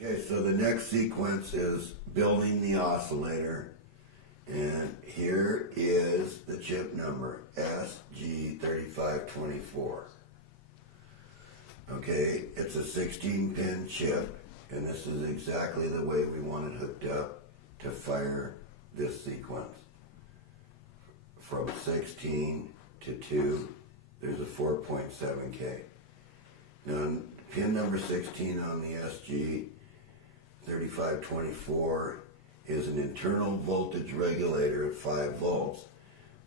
Okay, so the next sequence is building the oscillator, and here is the chip number, SG3524. Okay, it's a 16-pin chip, and this is exactly the way we want it hooked up to fire this sequence. From 16 to 2, there's a 4.7K. Now, pin number 16 on the SG3524 is an internal voltage regulator at 5 volts.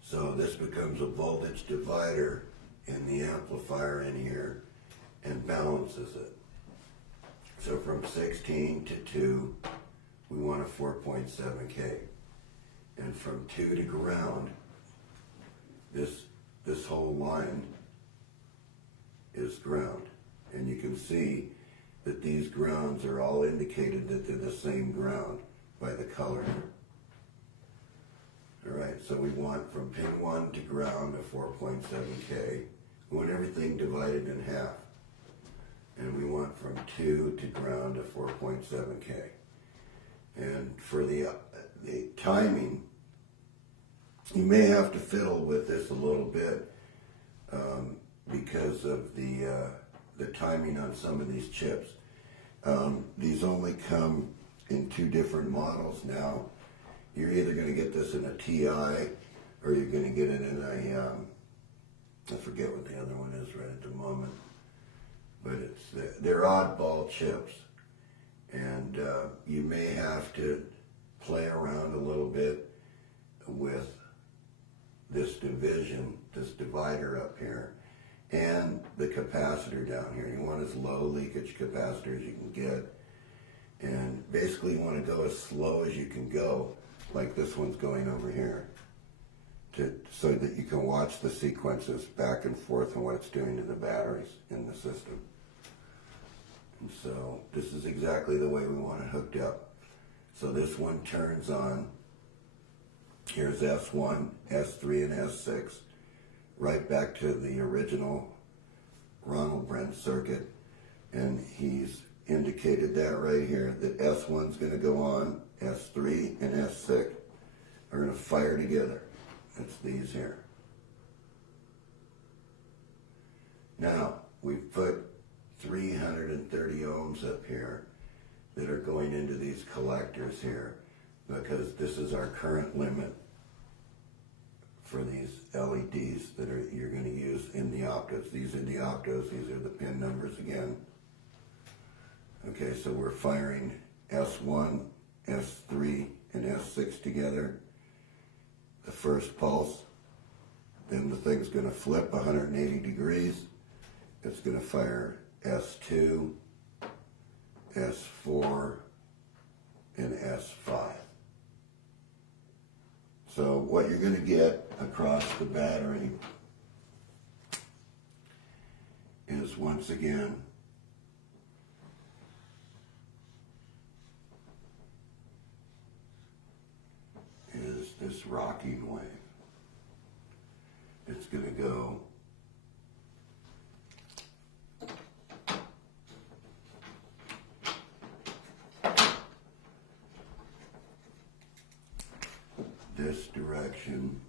So this becomes a voltage divider in the amplifier in here and balances it. So from 16 to 2, we want a 4.7K. And from 2 to ground, this whole line is ground. And you can see that these grounds are all indicated that they're the same ground by the color. Alright, so we want from pin 1 to ground a 4.7K. We want everything divided in half. And we want from 2 to ground a 4.7K. And for the timing, you may have to fiddle with this a little bit because of the timing on some of these chips. These only come in 2 different models now. You're either going to get this in a TI or you're going to get it in a, I forget what the other one is right at the moment, but they're oddball chips. And you may have to play around a little bit with this division, this divider up here, and the capacitor down here. You want as low leakage capacitor as you can get. And basically you want to go as slow as you can go, like this one's going over here, so that you can watch the sequences back and forth and what it's doing to the batteries in the system. And so this is exactly the way we want it hooked up. So this one turns on. Here's S1, S3, and S6, right back to the original Ronald Brent circuit. And he's indicated that right here, that S1's going to go on, S3 and S6 are going to fire together. That's these here. Now, we've put 330 ohms up here that are going into these collectors here, because this is our current limit for these LEDs that you're going to use in the optos. These are the optos, these are the pin numbers again. Okay, so we're firing S1, S3, and S6 together. The first pulse, then the thing's going to flip 180 degrees. It's going to fire S2, S4, and S5. So what you're going to get across the battery is, once again, is this rocking wave. It's going to go this direction,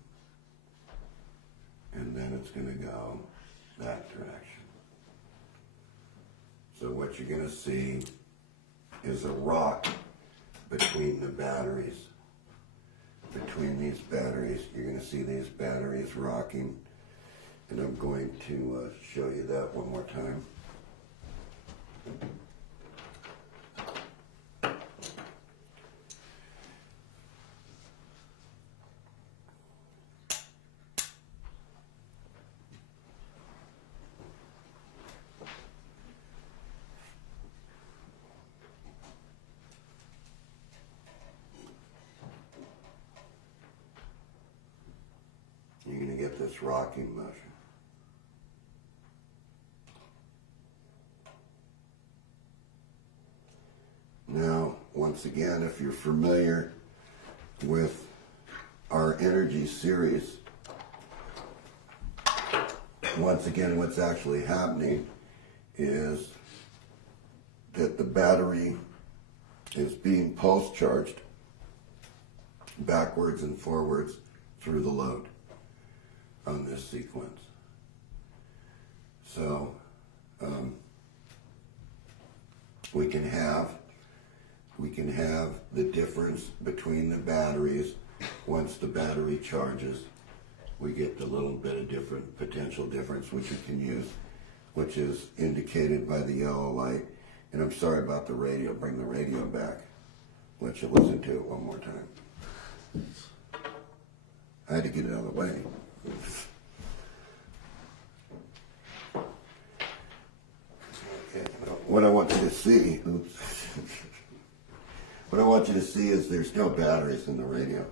and then it's going to go that direction. So what you're going to see is a rock between the batteries. Between these batteries, you're going to see these batteries rocking, and I'm going to show you that one more time. You're going to get this rocking motion. Now, once again, if you're familiar with our energy series, once again, what's actually happening is that the battery is being pulse charged backwards and forwards through the load on this sequence. So we can have the difference between the batteries. Once the battery charges, we get the little bit of different potential difference which we can use, which is indicated by the yellow light. And I'm sorry about the radio. Bring the radio back. Let you listen to it one more time. I had to get it out of the way. Okay, what I want you to see, what I want you to see is there's no batteries in the radio.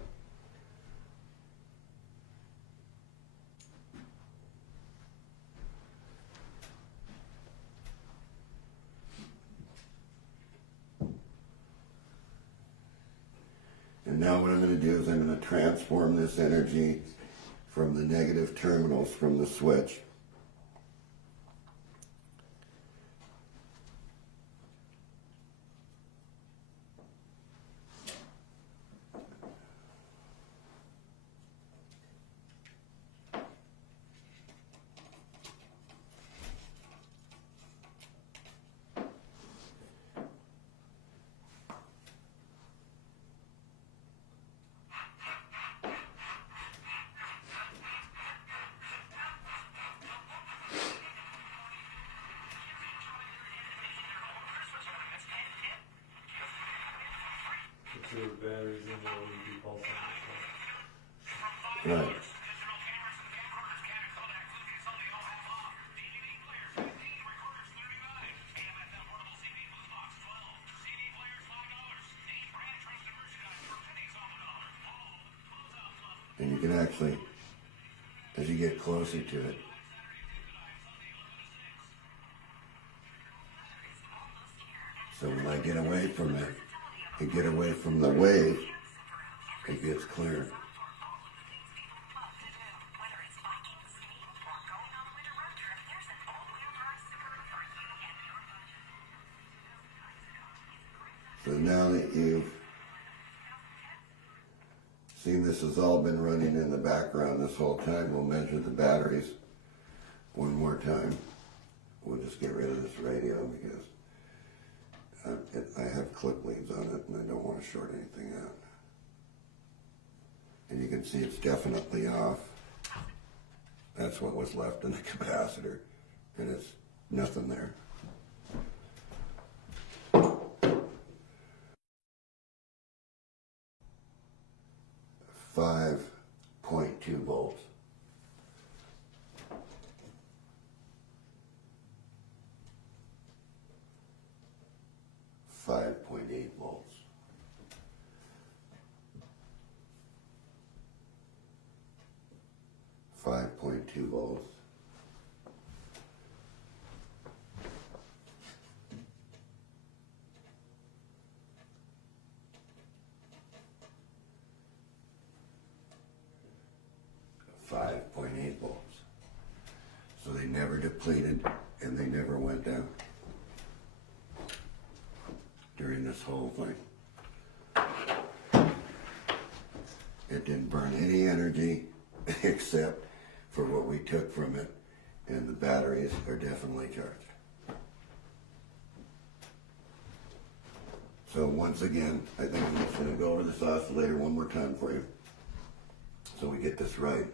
And now what I'm going to do is I'm going to transform this energy from the negative terminals from the switch The batteries in there would be pulsing. Right. And you can actually, as you get closer to it, so when I get away from it, and get away from the wave, it gets clear. So now that you've seen this has all been running in the background this whole time, we'll measure the batteries one more time. We'll just get rid of this radio because I have clip leads on it and I don't want to short anything out. And you can see it's definitely off. That's what was left in the capacitor, and it's nothing there. 5.2 volts. .8 volts. 5.2 volts. 5.8 volts. So they never depleted and they never went down during this whole thing. It didn't burn any energy except for what we took from it, and the batteries are definitely charged. So once again, I think I'm just going to go over this oscillator one more time for you so we get this right.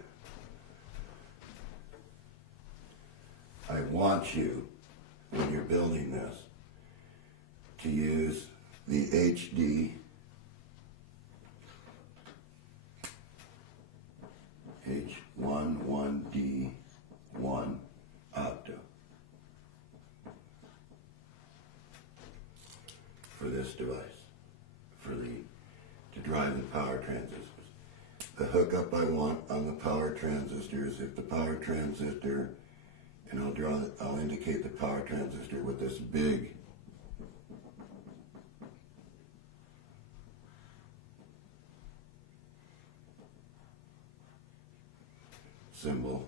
I want you, when you're building this, to use the HD H11D1 octo for this device, to drive the power transistors. The hookup I want on the power transistors, if the power transistor, and I'll indicate the power transistor with this big symbol.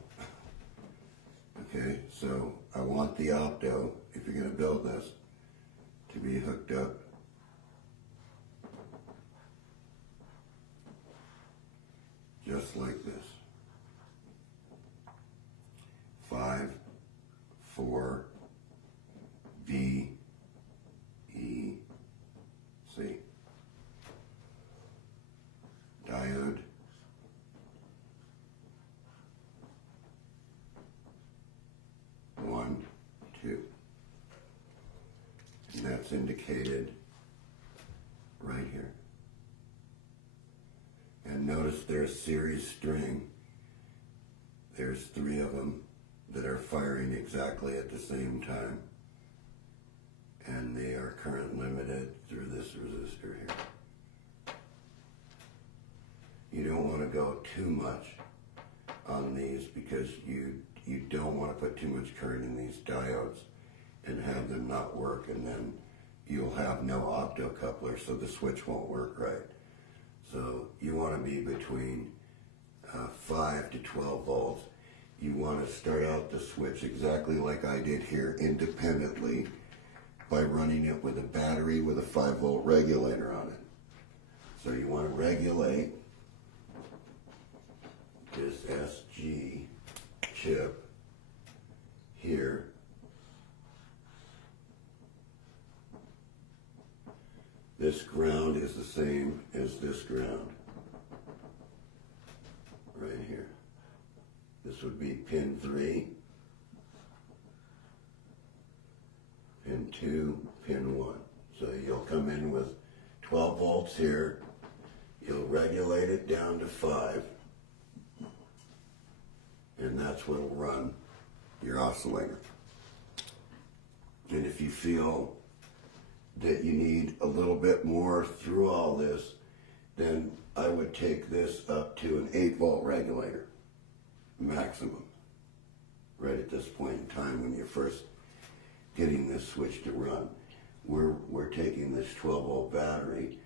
Okay, so I want the opto, if you're going to build this, to be hooked up like this. 5, 4, B, E, C. Diode. One, two. And that's indicated right here. And notice there's series string. There's 3 of them that are firing exactly at the same time. And they are current limited through this resistor here. You don't want to go too much on these because you don't want to put too much current in these diodes and have them not work, and then you'll have no optocoupler, so the switch won't work right. So you want to be between 5 to 12 volts. You want to start out the switch exactly like I did here, independently, by running it with a battery with a 5-volt regulator on it. So you want to regulate this SG chip here. This ground is the same as this ground right here. This would be pin 3, pin 2, pin 1. So you'll come in with 12 volts here. You'll regulate it down to 5. And that's what will run your oscillator. And if you feel that you need a little bit more through all this, then I would take this up to an 8-volt regulator, maximum, right at this point in time when you're first getting this switch to run. We're taking this 12-volt battery,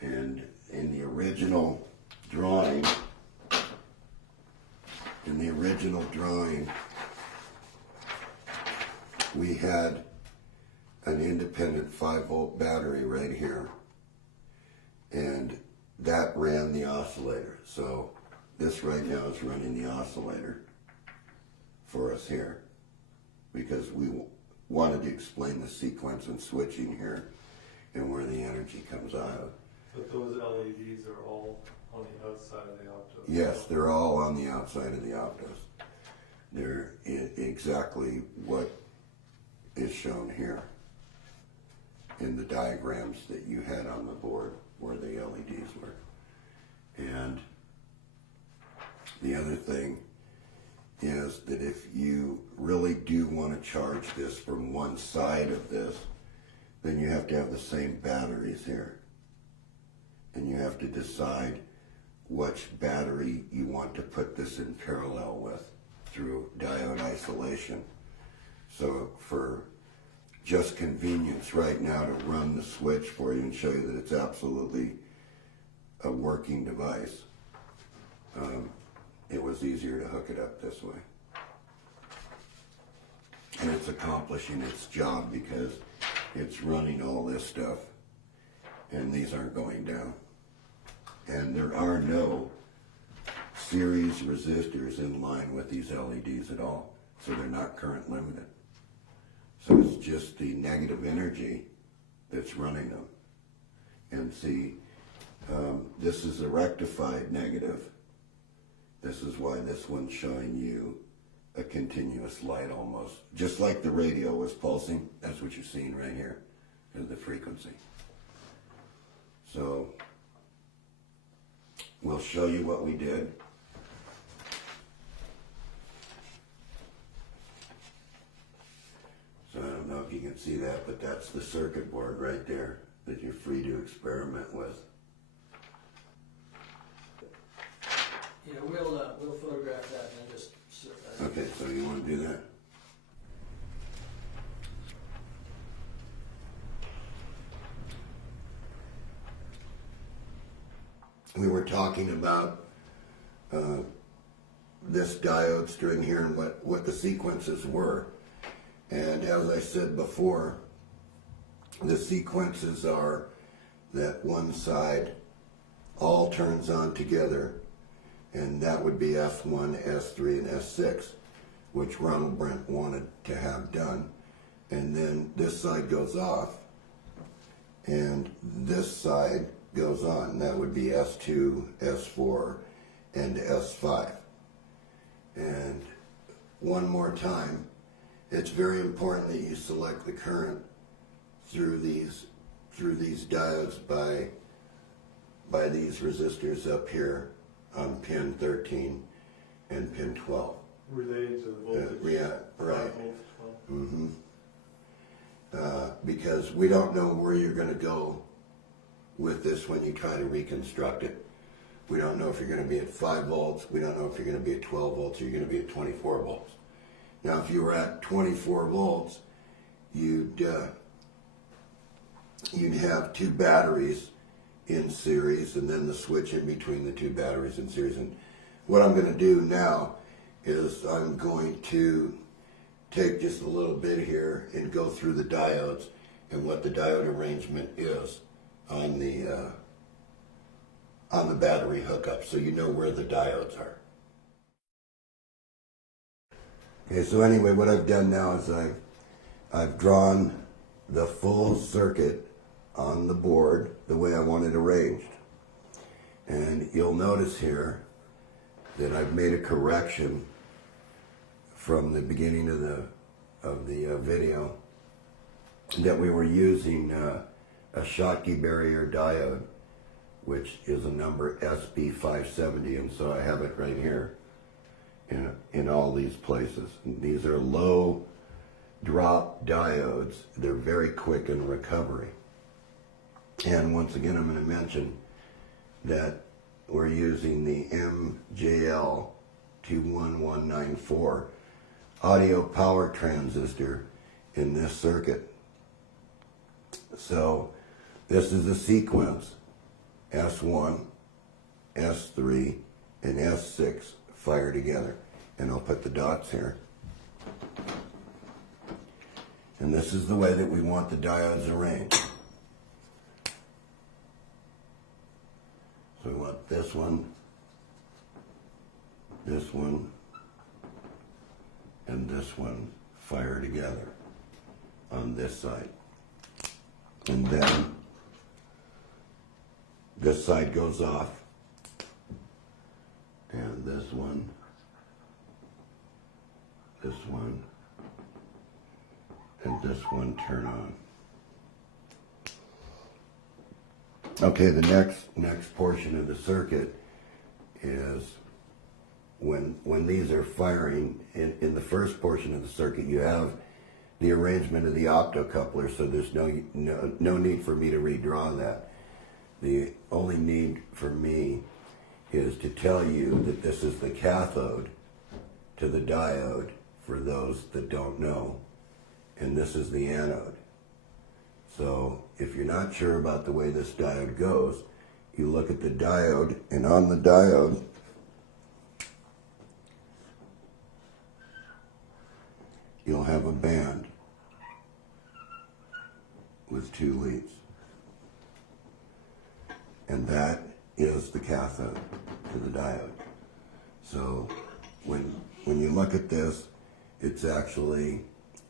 and in the original drawing, we had an independent 5-volt battery right here, and that ran the oscillator. So this right now is running the oscillator for us here, because we wanted to explain the sequence and switching here and where the energy comes out of. But those LEDs are all on the outside of the optos? Yes, they're all on the outside of the optos. They're exactly what is shown here in the diagrams that you had on the board where the LEDs were. And the other thing is that if you really do want to charge this from one side of this, then you have to have the same batteries here. And you have to decide which battery you want to put this in parallel with through diode isolation. So for just convenience right now to run the switch for you and show you that it's absolutely a working device, it was easier to hook it up this way. And it's accomplishing its job because it's running all this stuff and these aren't going down. And there are no series resistors in line with these LEDs at all, so they're not current limited. So it's just the negative energy that's running them. And see, this is a rectified negative. This is why this one's showing you a continuous light almost. Just like the radio was pulsing, that's what you're seeing right here, is the frequency. So we'll show you what we did. So I don't know if you can see that, but that's the circuit board right there that you're free to experiment with. Yeah, we'll photograph that and then just. Okay, so you want to do that? We were talking about this diode string here and what the sequences were. And as I said before, the sequences are that one side all turns on together, and that would be S1, S3, and S6, which Ronald Brent wanted to have done. And then this side goes off, and this side goes on. That would be S2, S4, and S5. And one more time, it's very important that you select the current through these diodes by these resistors up here on pin 13 and pin 12. Related to the voltage. Yeah, right. 5 volts, 12. Because we don't know where you're going to go with this when you try to reconstruct it. We don't know if you're going to be at 5 volts. We don't know if you're going to be at 12 volts or you're going to be at 24 volts. Now, if you were at 24 volts, you'd have 2 batteries in series, and then the switch in between the 2 batteries in series. And what I'm going to do now is I'm going to take just a little bit here and go through the diodes and what the diode arrangement is on the battery hookup, so you know where the diodes are. Okay, so anyway, what I've done now is I've drawn the full circuit on the board the way I want it arranged. And you'll notice here that I've made a correction from the beginning of the video that we were using a Schottky barrier diode, which is a number SB570, and so I have it right here in all these places. And these are low drop diodes. They're very quick in recovery. And once again, I'm going to mention that we're using the MJL21194 audio power transistor in this circuit. So this is a sequence: S1, S3, and S6 fire together. And I'll put the dots here. And this is the way that we want the diodes arranged. So we want this one, and this one fire together on this side. And then this side goes off, and this one, and this one turn on. Okay, the next portion of the circuit is when these are firing. In the first portion of the circuit, you have the arrangement of the optocoupler, so there's no need for me to redraw that. The only need for me is to tell you that this is the cathode to the diode, for those that don't know, and this is the anode. So if you're not sure about the way this diode goes, you look at the diode, and on the diode, you'll have a band with 2 leads. And that is the cathode to the diode. So when you look at this, it's actually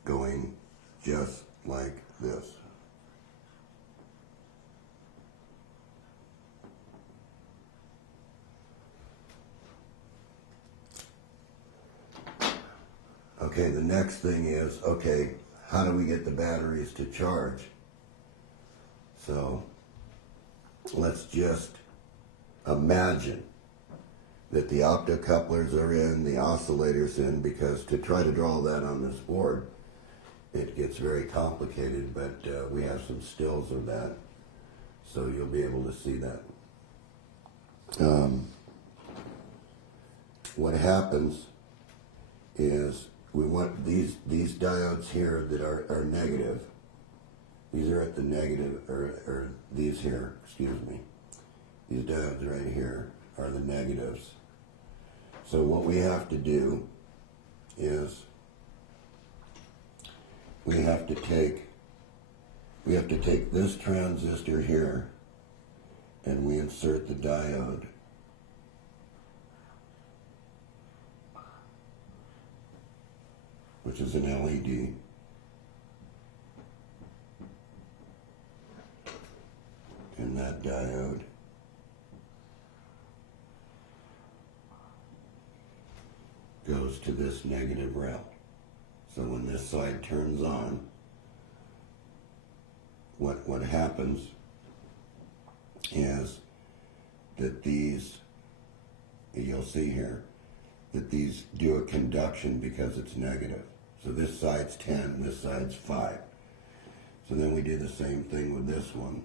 going just like this. Okay, the next thing is, okay, how do we get the batteries to charge? So let's just imagine that the optocouplers are in, the oscillator's in, because to try to draw that on this board, it gets very complicated, but we have some stills of that, so you'll be able to see that. What happens is we want these diodes here that are negative. These are at the negative, or these here, excuse me. These diodes right here are the negatives. So what we have to do is we have to take this transistor here, and we insert the diode which is an LED. And that diode goes to this negative rail. So when this side turns on, what happens is that these, you'll see here, that these do a conduction because it's negative. So this side's 10, this side's 5. So then we do the same thing with this one.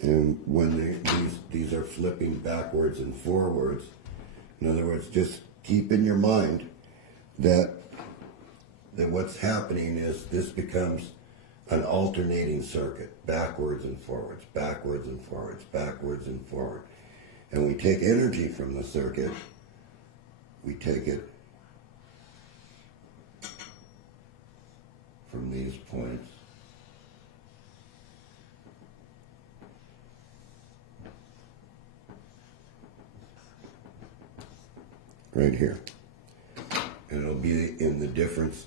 And when these are flipping backwards and forwards, in other words, just keep in your mind that what's happening is this becomes an alternating circuit, backwards and forwards, backwards and forwards, backwards and forward. And we take energy from the circuit, we take it from these points, right here. And it'll be in the difference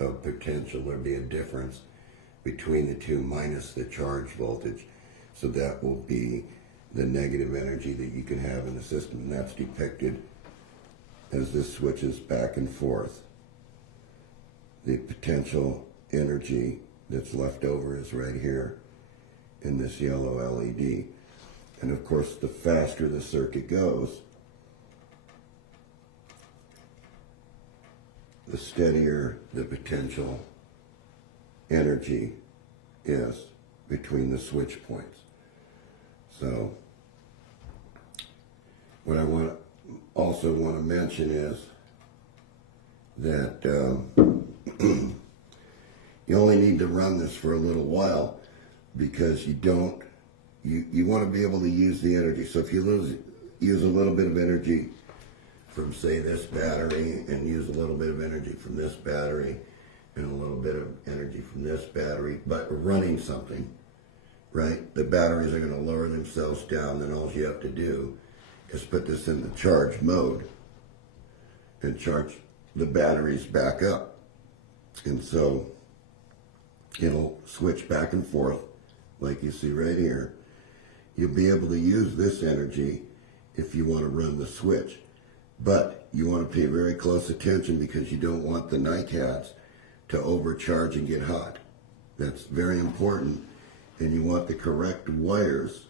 of potential. There'll be a difference between the two minus the charge voltage. So that will be the negative energy that you can have in the system. And that's depicted as this switches back and forth. The potential energy that's left over is right here in this yellow LED. And of course, the faster the circuit goes, the steadier the potential energy is between the switch points. So what I also want to mention is that you only need to run this for a little while, because you want to be able to use the energy. So if you use a little bit of energy from, say, this battery, and use a little bit of energy from this battery, and a little bit of energy from this battery, but running something, right? The batteries are going to lower themselves down, then all you have to do is put this in the charge mode and charge the batteries back up. And so it'll switch back and forth like you see right here. You'll be able to use this energy if you want to run the switch. But you want to pay very close attention, because you don't want the NiCads to overcharge and get hot. That's very important. And you want the correct wires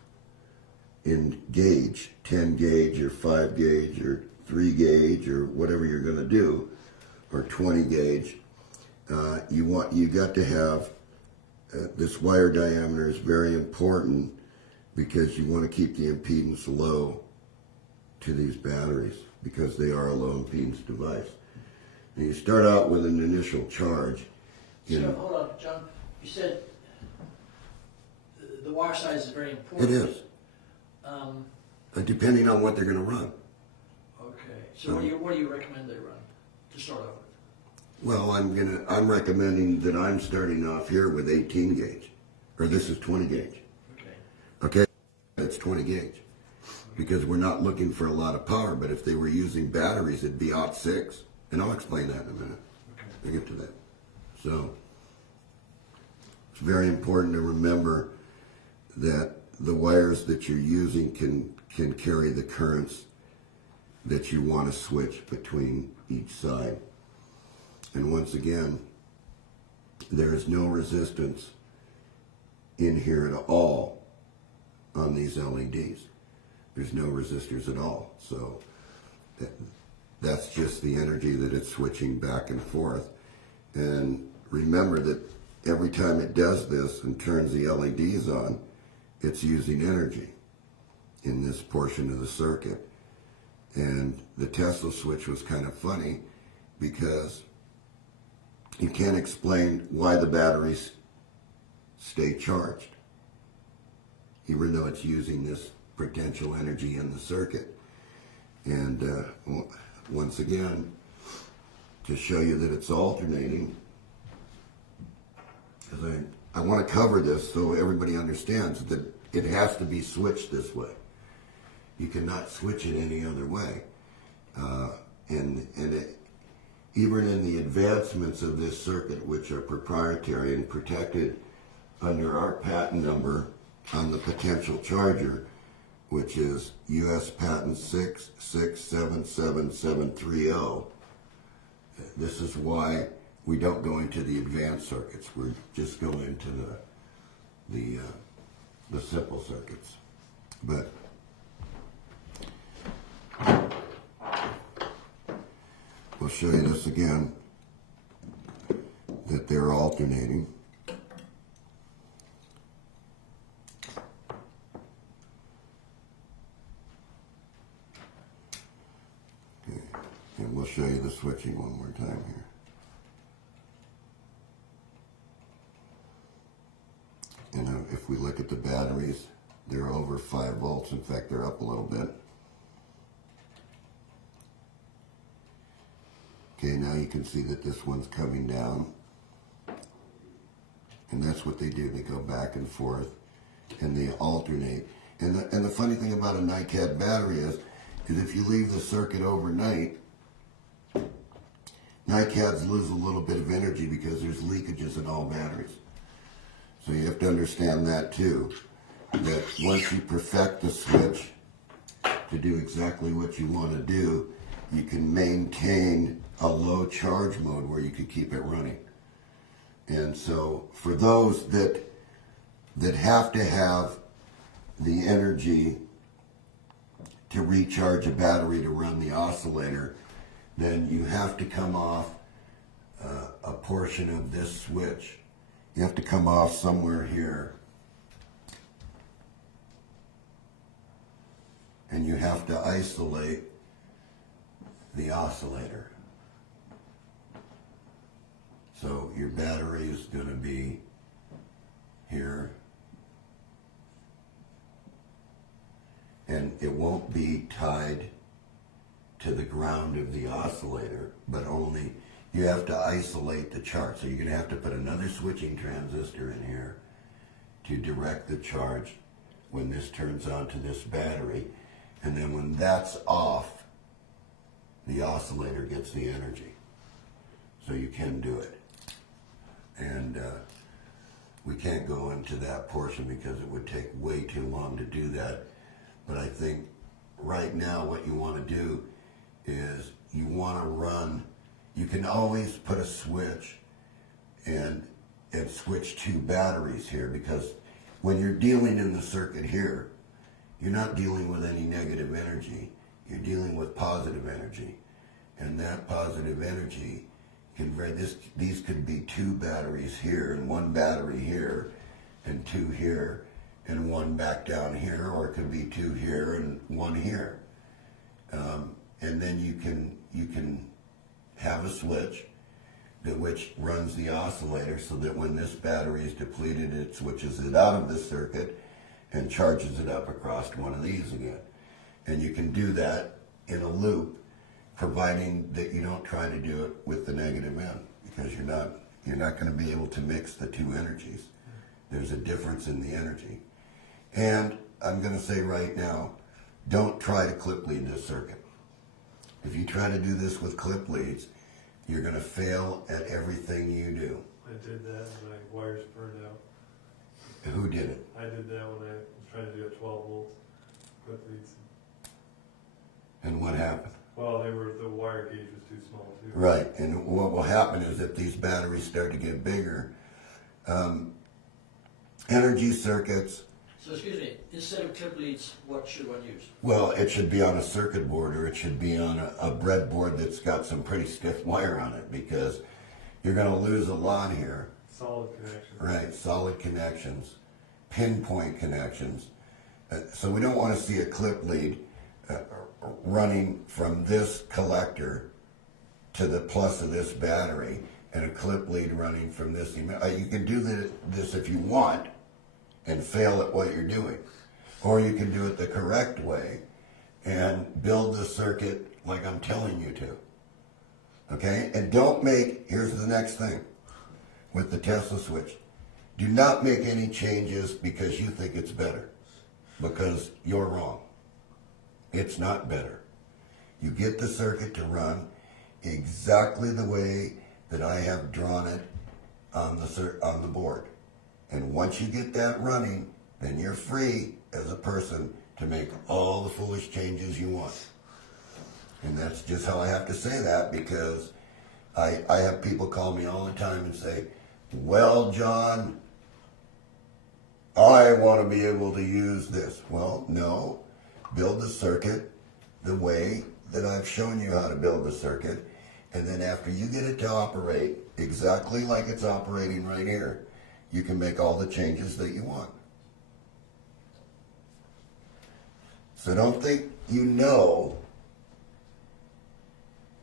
in gauge, 10 gauge or 5 gauge or 3 gauge or whatever you're going to do, or 20 gauge. You got to have this wire diameter is very important, because you want to keep the impedance low to these batteries, because they are a low impedance device. And you start out with an initial charge. So hold on, John. You said the wire size is very important. It is. Depending on what they're going to run. Okay. So what do you recommend they run to start off with? Well, I'm recommending that I'm starting off here with 18 gauge, or this is 20 gauge. Okay. It's 20 gauge, because we're not looking for a lot of power. But if they were using batteries, it'd be /6, and I'll explain that in a minute. Okay. I'll get to that. So it's very important to remember that the wires that you're using can carry the currents that you want to switch between each side. And once again, there is no resistance in here at all on these LEDs. There's no resistors at all. So that's just the energy that it's switching back and forth. And remember that every time it does this and turns the LEDs on, it's using energy in this portion of the circuit. And the Tesla switch was kind of funny, because you can't explain why the batteries stay charged, even though it's using this potential energy in the circuit. And once again, to show you that it's alternating, as I want to cover this so everybody understands that it has to be switched this way. You cannot switch it any other way. Even in the advancements of this circuit, which are proprietary and protected under our patent number on the potential charger, which is US Patent 6677730. This is why we don't go into the advanced circuits. We're just going into the simple circuits. But we'll show you this again, that they're alternating. Okay. And we'll show you the switching one more time here. And if we look at the batteries, they're over 5 volts. In fact, they're up a little bit. Okay, now you can see that this one's coming down. And that's what they do. They go back and forth and they alternate. And the funny thing about a NiCad battery is if you leave the circuit overnight, NiCads lose a little bit of energy because there's leakages in all batteries. So you have to understand that too, that once you perfect the switch to do exactly what you want to do, you can maintain a low charge mode where you can keep it running. And so for those that have to have the energy to recharge a battery to run the oscillator, then you have to come off a portion of this switch. You have to come off somewhere here. And you have to isolate the oscillator. So your battery is going to be here. And it won't be tied to the ground of the oscillator, but only you have to isolate the charge. So you're going to have to put another switching transistor in here to direct the charge when this turns on to this battery. And then when that's off, the oscillator gets the energy. So you can do it. And we can't go into that portion because it would take way too long to do that. But I think right now what you want to do is you want to run, you can always put a switch and switch 2 batteries here, because when you're dealing in the circuit here, you're not dealing with any negative energy. You're dealing with positive energy. And that positive energy can these could be 2 batteries here and 1 battery here and 2 here and 1 back down here, or it could be 2 here and 1 here. And then you can have a switch which runs the oscillator so that when this battery is depleted, it switches it out of the circuit and charges it up across one of these again. And you can do that in a loop, providing that you don't try to do it with the negative end, because you're not going to be able to mix the 2 energies. There's a difference in the energy. And I'm going to say right now, don't try to clip lead this circuit. If you try to do this with clip leads, you're going to fail at everything you do. I did that and my wires burned out. Who did it? I did that when I was trying to do a 12 volt clip leads. And what happened? Well, the wire gauge was too small too. Right, and what will happen is if these batteries start to get bigger, energy circuits. So excuse me, instead of clip leads, what should one use? Well, it should be on a circuit board, or it should be on a breadboard that's got some pretty stiff wire on it, because you're going to lose a lot here. Solid connections. Right, solid connections, pinpoint connections. So we don't want to see a clip lead running from this collector to the plus of this battery, and a clip lead running from this. You can do this if you want and fail at what you're doing. Or you can do it the correct way and build the circuit like I'm telling you to. Okay? And here's the next thing with the Tesla switch. Do not make any changes because you think it's better, because you're wrong. It's not better. You get the circuit to run exactly the way that I have drawn it on the board. And once you get that running, then you're free as a person to make all the foolish changes you want. And that's just how I have to say that, because I have people call me all the time and say, well, John, I want to be able to use this. Well, no, build the circuit the way that I've shown you how to build the circuit. And then after you get it to operate exactly like it's operating right here, you can make all the changes that you want. So don't think you know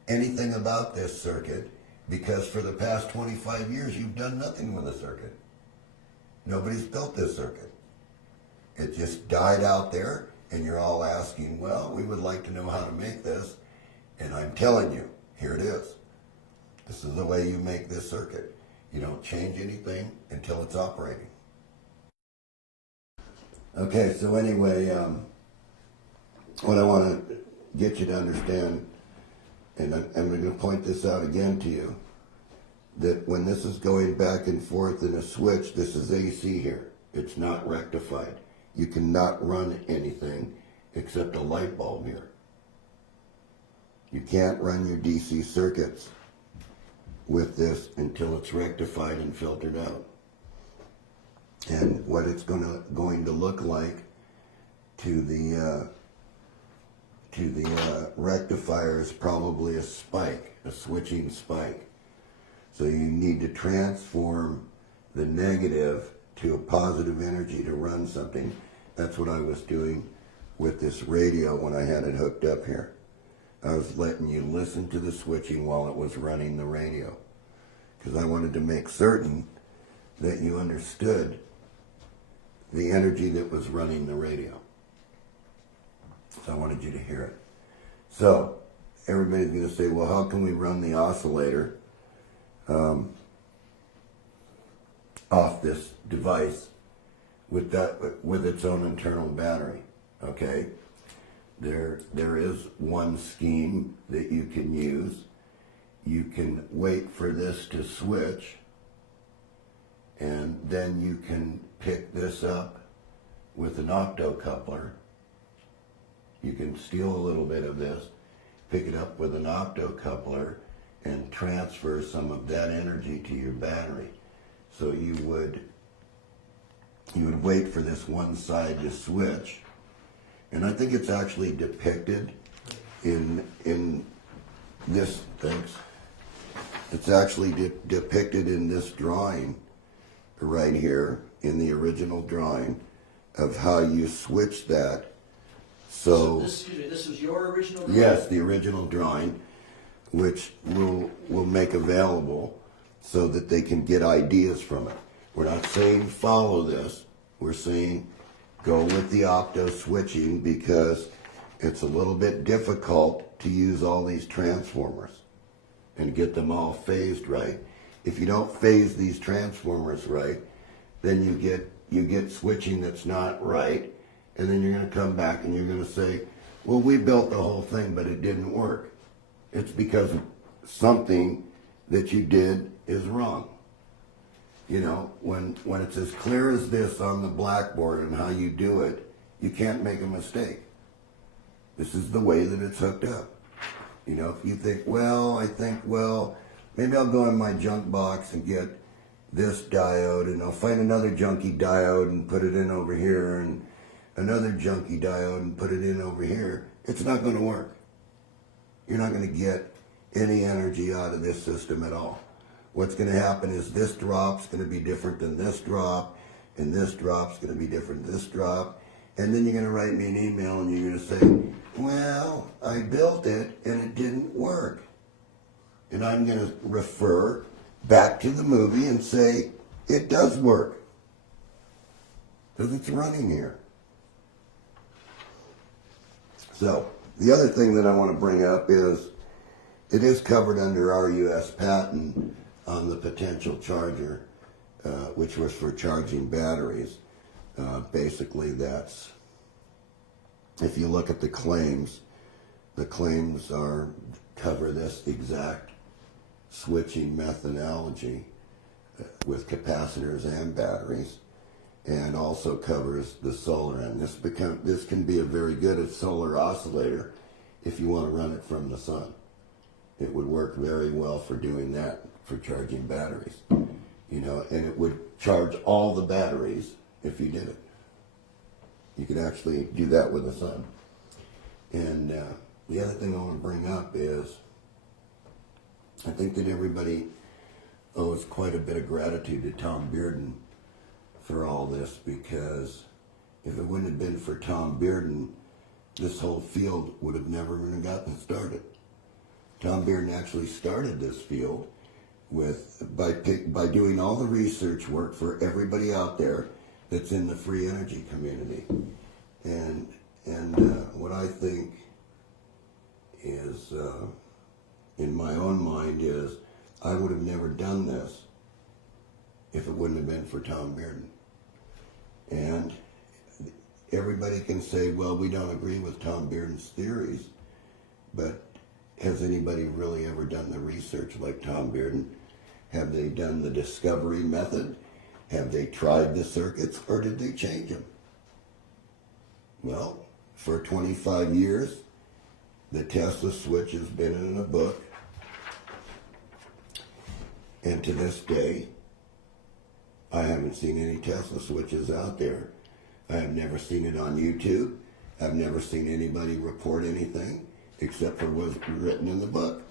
anything about this circuit, because for the past 25 years you've done nothing with the circuit. Nobody's built this circuit. It just died out there, and you're all asking, well, we would like to know how to make this. And I'm telling you, here it is. This is the way you make this circuit. You don't change anything until it's operating. Okay, so anyway, what I want to get you to understand, and I'm going to point this out again to you, that when this is going back and forth in a switch, this is AC here. It's not rectified. You cannot run anything except a light bulb here. You can't run your DC circuits with this until it's rectified and filtered out. And what it's going to look like to the rectifier is probably a spike, a switching spike. So you need to transform the negative to a positive energy to run something. That's what I was doing with this radio when I had it hooked up here. I was letting you listen to the switching while it was running the radio, because I wanted to make certain that you understood the energy that was running the radio. So I wanted you to hear it. So everybody's going to say, well, how can we run the oscillator off this device with its own internal battery? Okay, there is one scheme that you can use. You can wait for this to switch, and then you can pick this up with an optocoupler. You can steal a little bit of this, pick it up with an optocoupler, and transfer some of that energy to your battery. So you would wait for this one side to switch, and I think it's actually depicted in this. Thanks. It's actually depicted in this drawing right here, in the original drawing, of how you switch that. So this was your original drawing? Yes, the original drawing, which we'll make available so that they can get ideas from it. We're not saying follow this. We're saying go with the opto switching, because it's a little bit difficult to use all these transformers and get them all phased right. If you don't phase these transformers right, then you get switching that's not right, and then you're going to come back and you're going to say, well, we built the whole thing, but it didn't work. It's because something that you did is wrong. You know, when it's as clear as this on the blackboard and how you do it, you can't make a mistake. This is the way that it's hooked up. You know, if you think, well, maybe I'll go in my junk box and get this diode, and I'll find another junky diode and put it in over here, and another junky diode and put it in over here. It's not going to work. You're not going to get any energy out of this system at all. What's going to happen is this drop's going to be different than this drop, and this drop's going to be different than this drop, and then you're going to write me an email and you're going to say, well, I built it and it didn't work. And I'm going to refer back to the movie and say, it does work, because it's running here. So the other thing that I want to bring up is, it is covered under our U.S. patent on the potential charger. which was for charging batteries. Basically, that's, if you look at the claims cover this exact switching methodology with capacitors and batteries, and also covers the solar end. This can be a very good solar oscillator if you want to run it from the sun. It would work very well for doing that, for charging batteries. You know, and it would charge all the batteries if you did it. You could actually do that with the sun. And the other thing I want to bring up is, I think that everybody owes quite a bit of gratitude to Tom Bearden for all this, because if it wouldn't have been for Tom Bearden, this whole field would have never even gotten started. Tom Bearden actually started this field by doing all the research work for everybody out there that's in the free energy community. And what I think is, in my own mind, is I would have never done this if it wouldn't have been for Tom Bearden. And everybody can say, well, we don't agree with Tom Bearden's theories, but has anybody really ever done the research like Tom Bearden? Have they done the discovery method? Have they tried the circuits, or did they change them? Well, for 25 years, the Tesla switch has been in a book. And to this day, I haven't seen any Tesla switches out there. I have never seen it on YouTube. I've never seen anybody report anything except for what's written in the book.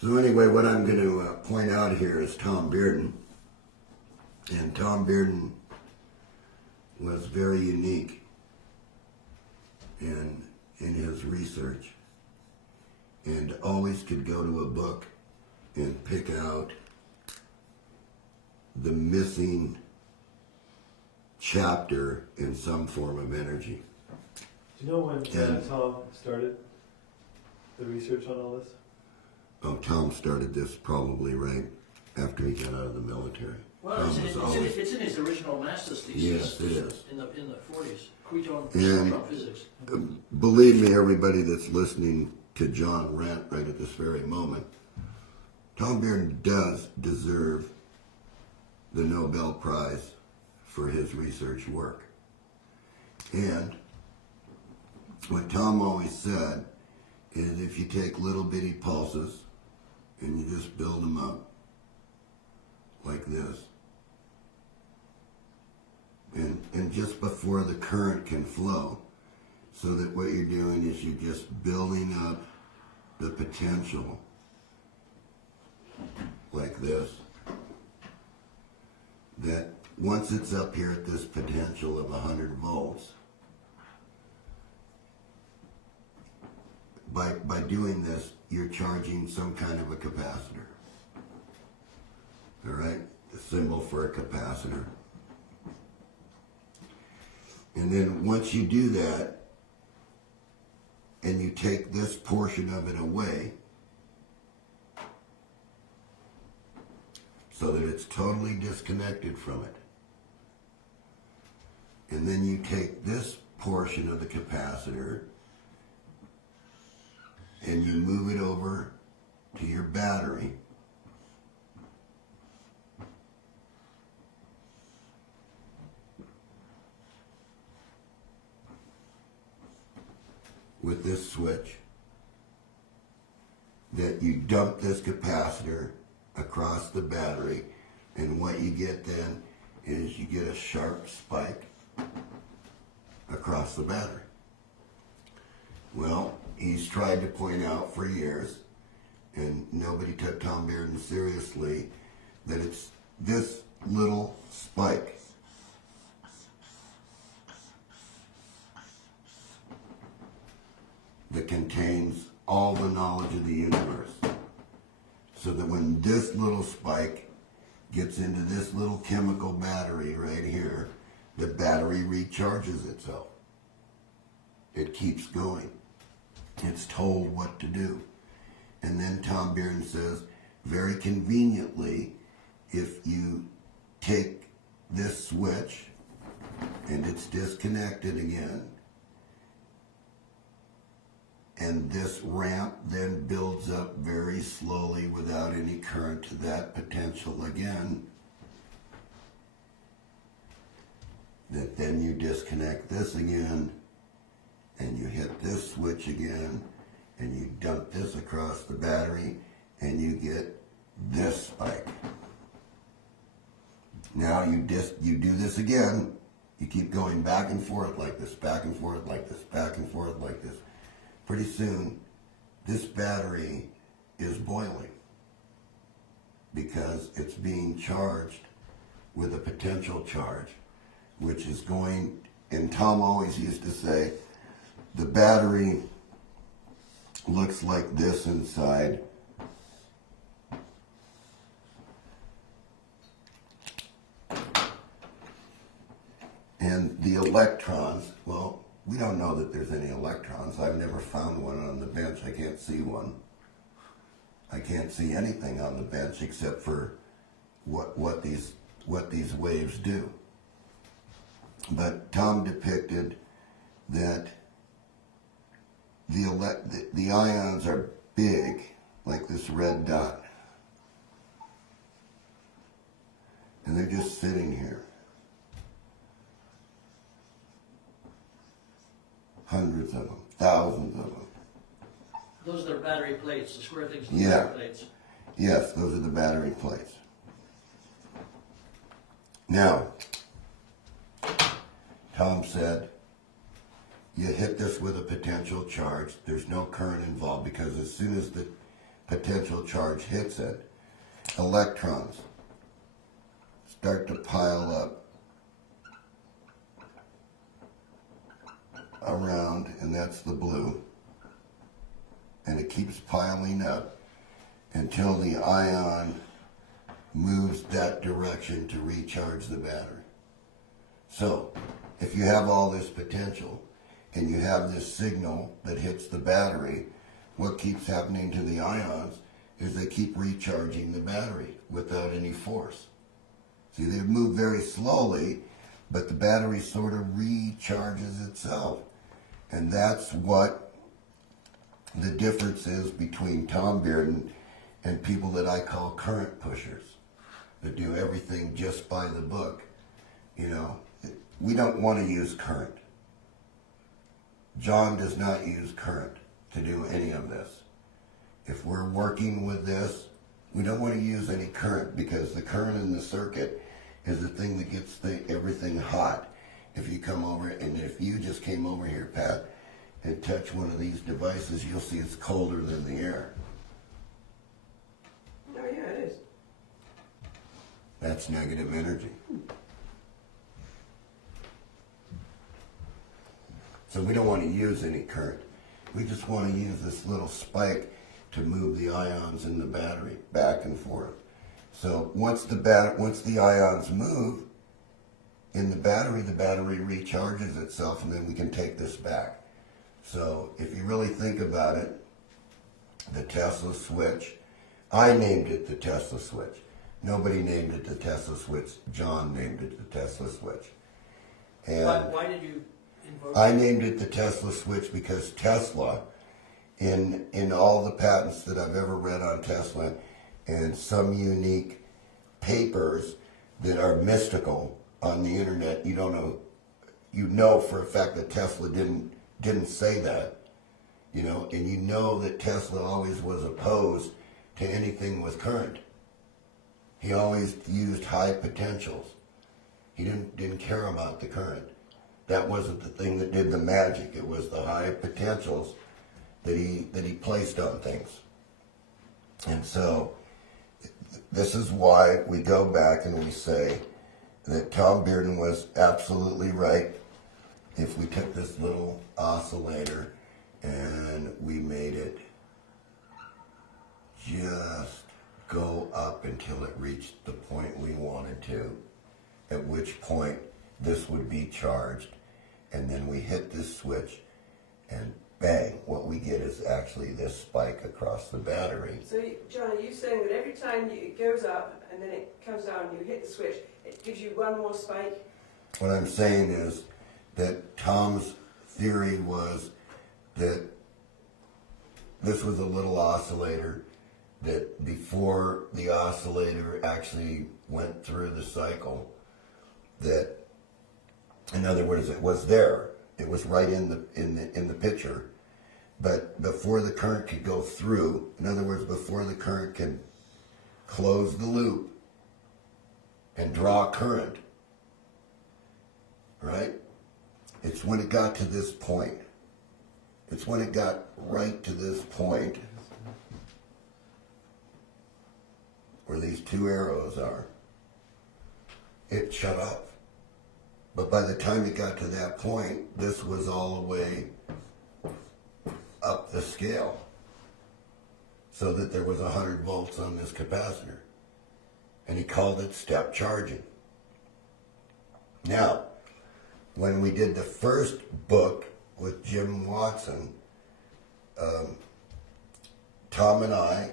So anyway, what I'm going to point out here is Tom Bearden. And Tom Bearden was very unique in his research, and always could go to a book and pick out the missing chapter in some form of energy. Do you know when Tom started the research on all this? Oh, Tom started this probably right after he got out of the military. Well, it's in his original master's thesis. Yes, it is. In the 40s, Quito physics. Believe me, everybody that's listening to John rant right at this very moment, Tom Bearden does deserve the Nobel Prize for his research work. And what Tom always said is, if you take little bitty pulses and you just build them up like this, and just before the current can flow, so that what you're doing is you're just building up the potential like this, that once it's up here at this potential of 100 volts, by doing this, you're charging some kind of a capacitor. All right? The symbol for a capacitor. And then once you do that, and you take this portion of it away, so that it's totally disconnected from it, and then you take this portion of the capacitor and you move it over to your battery, with this switch, that you dump this capacitor across the battery, and what you get then is you get a sharp spike across the battery. Well, he's tried to point out for years, and nobody took Tom Bearden seriously, that it's this little spike that contains all the knowledge of the universe. So that when this little spike gets into this little chemical battery right here, the battery recharges itself. It keeps going. It's told what to do. And then Tom Bearden says, very conveniently, if you take this switch and it's disconnected again, and this ramp then builds up very slowly without any current to that potential again, that then you disconnect this again, and you hit this switch again, and you dump this across the battery, and you get this spike. Now you do this again. You keep going back and forth like this, back and forth like this, back and forth like this. Pretty soon, this battery is boiling because it's being charged with a potential charge, which is going, and Tom always used to say, the battery looks like this inside. And the electrons, well, we don't know that there's any electrons. I've never found one on the bench. I can't see one. I can't see anything on the bench except for what these waves do. But Tom depicted that the ions are big, like this red dot. And they're just sitting here. Hundreds of them, thousands of them. Those are their battery plates, the square things, the Yeah. battery plates. Yes, those are the battery plates. Now, Tom said, you hit this with a potential charge. There's no current involved because as soon as the potential charge hits it, electrons start to pile up around, and that's the blue. And it keeps piling up until the ion moves that direction to recharge the battery. So, if you have all this potential and you have this signal that hits the battery, what keeps happening to the ions is they keep recharging the battery without any force. See, they move very slowly, but the battery sort of recharges itself. And that's what the difference is between Tom Bearden and people that I call current pushers, that do everything just by the book. You know, we don't want to use current. John does not use current to do any of this. If we're working with this, we don't want to use any current because the current in the circuit is the thing that gets everything hot. If you come over, and if you just came over here, Pat, and touch one of these devices, you'll see it's colder than the air. Oh yeah, it is. That's negative energy. So we don't want to use any current. We just want to use this little spike to move the ions in the battery back and forth. So once the ions move in the battery recharges itself, and then we can take this back. So if you really think about it, the Tesla switch, I named it the Tesla switch. Nobody named it the Tesla switch. John named it the Tesla switch. And Why did you invoke I named it the Tesla switch because Tesla, in all the patents that I've ever read on Tesla, and some unique papers that are mystical on the internet, you know for a fact that Tesla didn't say that, you know, and you know that Tesla always was opposed to anything with current. He always used high potentials. He didn't care about the current. That wasn't the thing that did the magic. It was the high potentials that he placed on things. And so this is why we go back and we say that Tom Bearden was absolutely right. If we took this little oscillator and we made it just go up until it reached the point we wanted to, at which point this would be charged, and then we hit this switch and bang, what we we get is actually this spike across the battery. So, John, are you saying that every time it goes up and then it comes down and you hit the switch, it gives you one more spike? What I'm saying is that Tom's theory was that this was a little oscillator, that before the oscillator actually went through the cycle, that, in other words, it was there. It was right in the picture. But before the current could go through, in other words, before the current could close the loop and draw current, right? It's when it got to this point. It's when it got right to this point where these two arrows are. It shut off. But by the time it got to that point, this was all the way up the scale, so that there was 100 volts on this capacitor. And he called it step charging. Now, when we did the first book with Jim Watson, Tom and I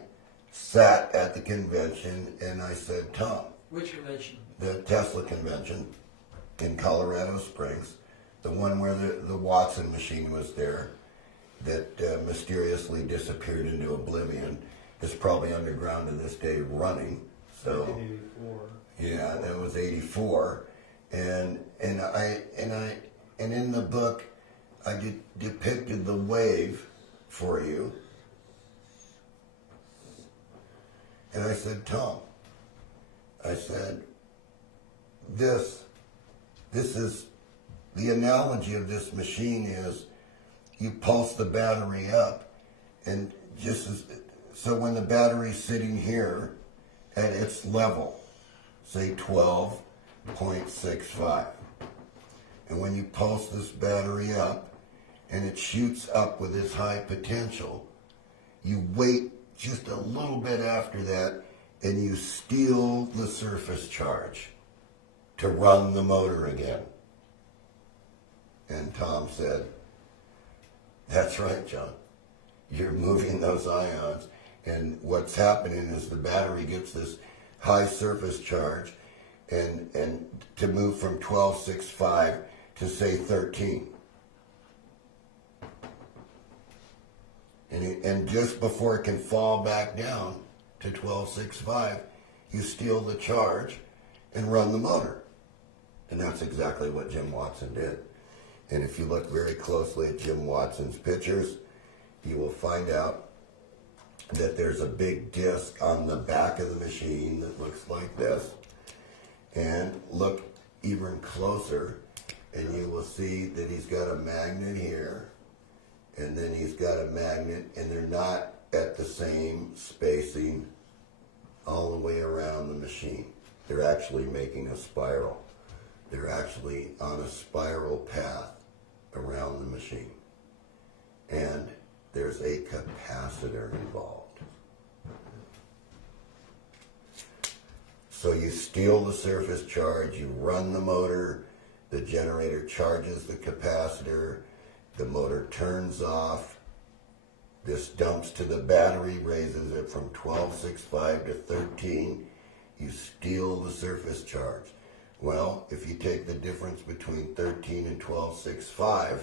sat at the convention, and I said, Tom, Which convention? the Tesla convention in Colorado Springs, the one where the Watson machine was there, that mysteriously disappeared into oblivion, is probably underground to this day running. So 1984. yeah, that was '84, and in the book I depicted the wave for you, and I said, Tom, I said, this is the analogy of this machine is you pulse the battery up, and so when the battery's sitting here at its level, say 12.65, and when you pulse this battery up and it shoots up with its high potential, you wait just a little bit after that and you steal the surface charge to run the motor again. And Tom said, that's right, John. You're moving those ions, and what's happening is the battery gets this high surface charge, and to move from 12.65 to say 13. And just before it can fall back down to 12.65, you steal the charge and run the motor. And that's exactly what Jim Watson did. And if you look very closely at Jim Watson's pictures, you will find out that there's a big disc on the back of the machine that looks like this. And look even closer, and you will see that he's got a magnet here, and then he's got a magnet, and they're not at the same spacing all the way around the machine. They're actually making a spiral. They're actually on a spiral path around the machine. And there's a capacitor involved. So you steal the surface charge, you run the motor, the generator charges the capacitor, the motor turns off, this dumps to the battery, raises it from 12.65 to 13, you steal the surface charge. Well, if you take the difference between 13 and 12.65,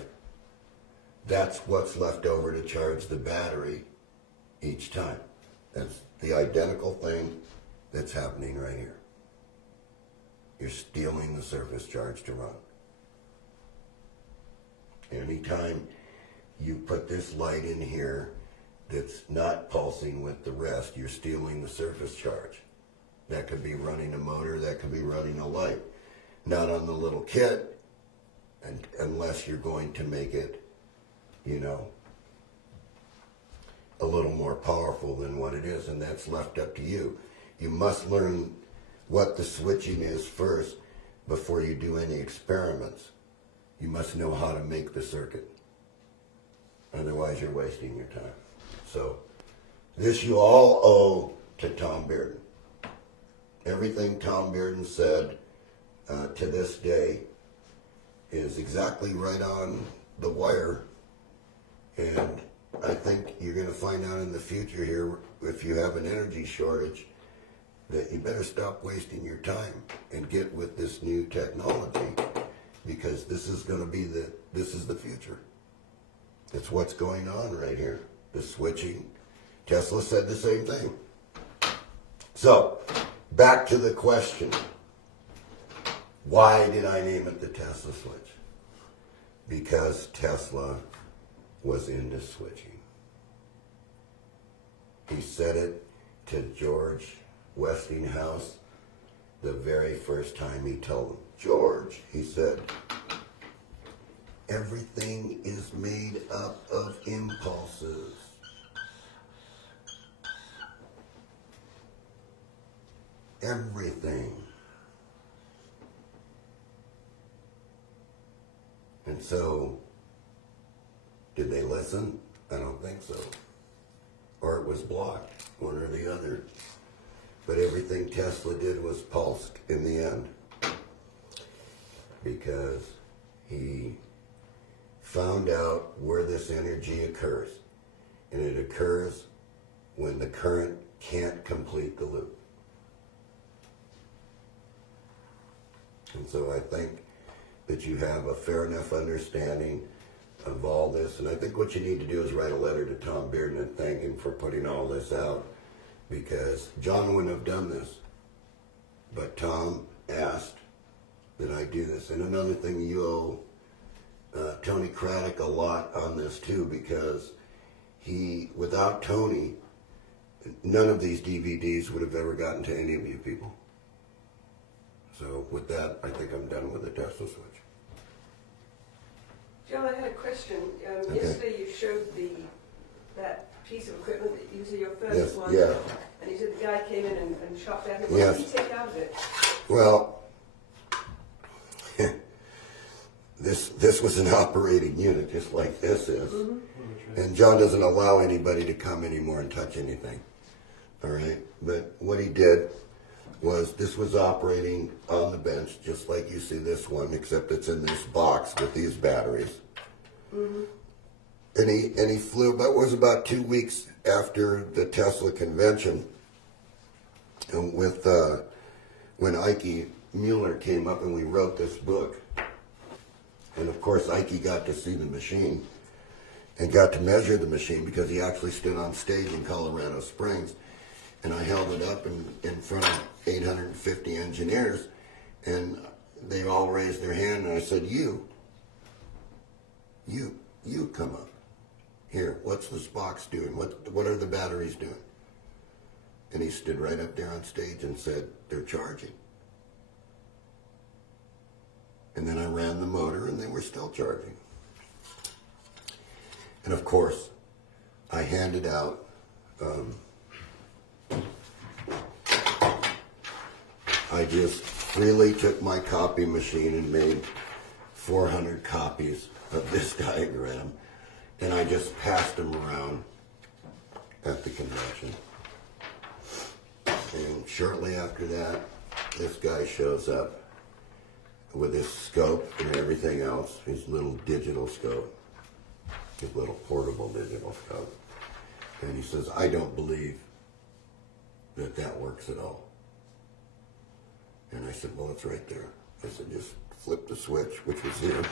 that's what's left over to charge the battery each time. That's the identical thing that's happening right here. You're stealing the surface charge to run. Anytime you put this light in here that's not pulsing with the rest, you're stealing the surface charge. That could be running a motor, that could be running a light. Not on the little kit, unless you're going to make it, a little more powerful than what it is, and that's left up to you. You must learn what the switching is first before you do any experiments. You must know how to make the circuit. Otherwise, you're wasting your time. So, this you all owe to Tom Bearden. Everything Tom Bearden said to this day is exactly right on the wire, and I think you're going to find out in the future here, if you have an energy shortage, that you better stop wasting your time and get with this new technology, because this is going to be this is the future. It's what's going on right here. The switching. Tesla said the same thing. So, back to the question. Why did I name it the Tesla switch? Because Tesla was into switching. He said it to George Westinghouse the very first time he told him. George, he said, everything is made up of impulses. Everything. And so, did they listen? I don't think so. Or it was blocked, one or the other. But everything Tesla did was pulsed in the end. Because he found out where this energy occurs. And it occurs when the current can't complete the loop. And so I think that you have a fair enough understanding of all this. And I think what you need to do is write a letter to Tom Bearden and thank him for putting all this out. Because John wouldn't have done this. But Tom asked that I do this. And another thing, you owe Tony Craddock a lot on this too, because without Tony, none of these DVDs would have ever gotten to any of you people. So with that, I think I'm done with the Tesla switch. John, I had a question. Okay. Yesterday you showed that piece of equipment that you said your first Yes, one. yeah. And you said the guy came in and shot at it. What Yes. did he take out of it? Well, this was an operating unit just like this is. Mm-hmm. And John doesn't allow anybody to come anymore and touch anything. All right? But what he did was, this was operating on the bench just like you see this one, except it's in this box with these batteries. Mm-hmm. And he flew, but it was about 2 weeks after the Tesla convention, and with when Ike Mueller came up and we wrote this book. And of course Ike got to see the machine and got to measure the machine, because he actually stood on stage in Colorado Springs. And I held it up in front of 850 engineers, and they all raised their hand, and I said, you come up. Here, what's this box doing? What are the batteries doing? And he stood right up there on stage and said, they're charging. And then I ran the motor, and they were still charging. And of course, I handed out I just freely took my copy machine and made 400 copies of this diagram, and I just passed them around at the convention. And shortly after that, this guy shows up with his scope and everything else, his little digital scope, his little portable digital scope. And he says, I don't believe that works at all. And I said, well, it's right there. I said, just flip the switch, which was here.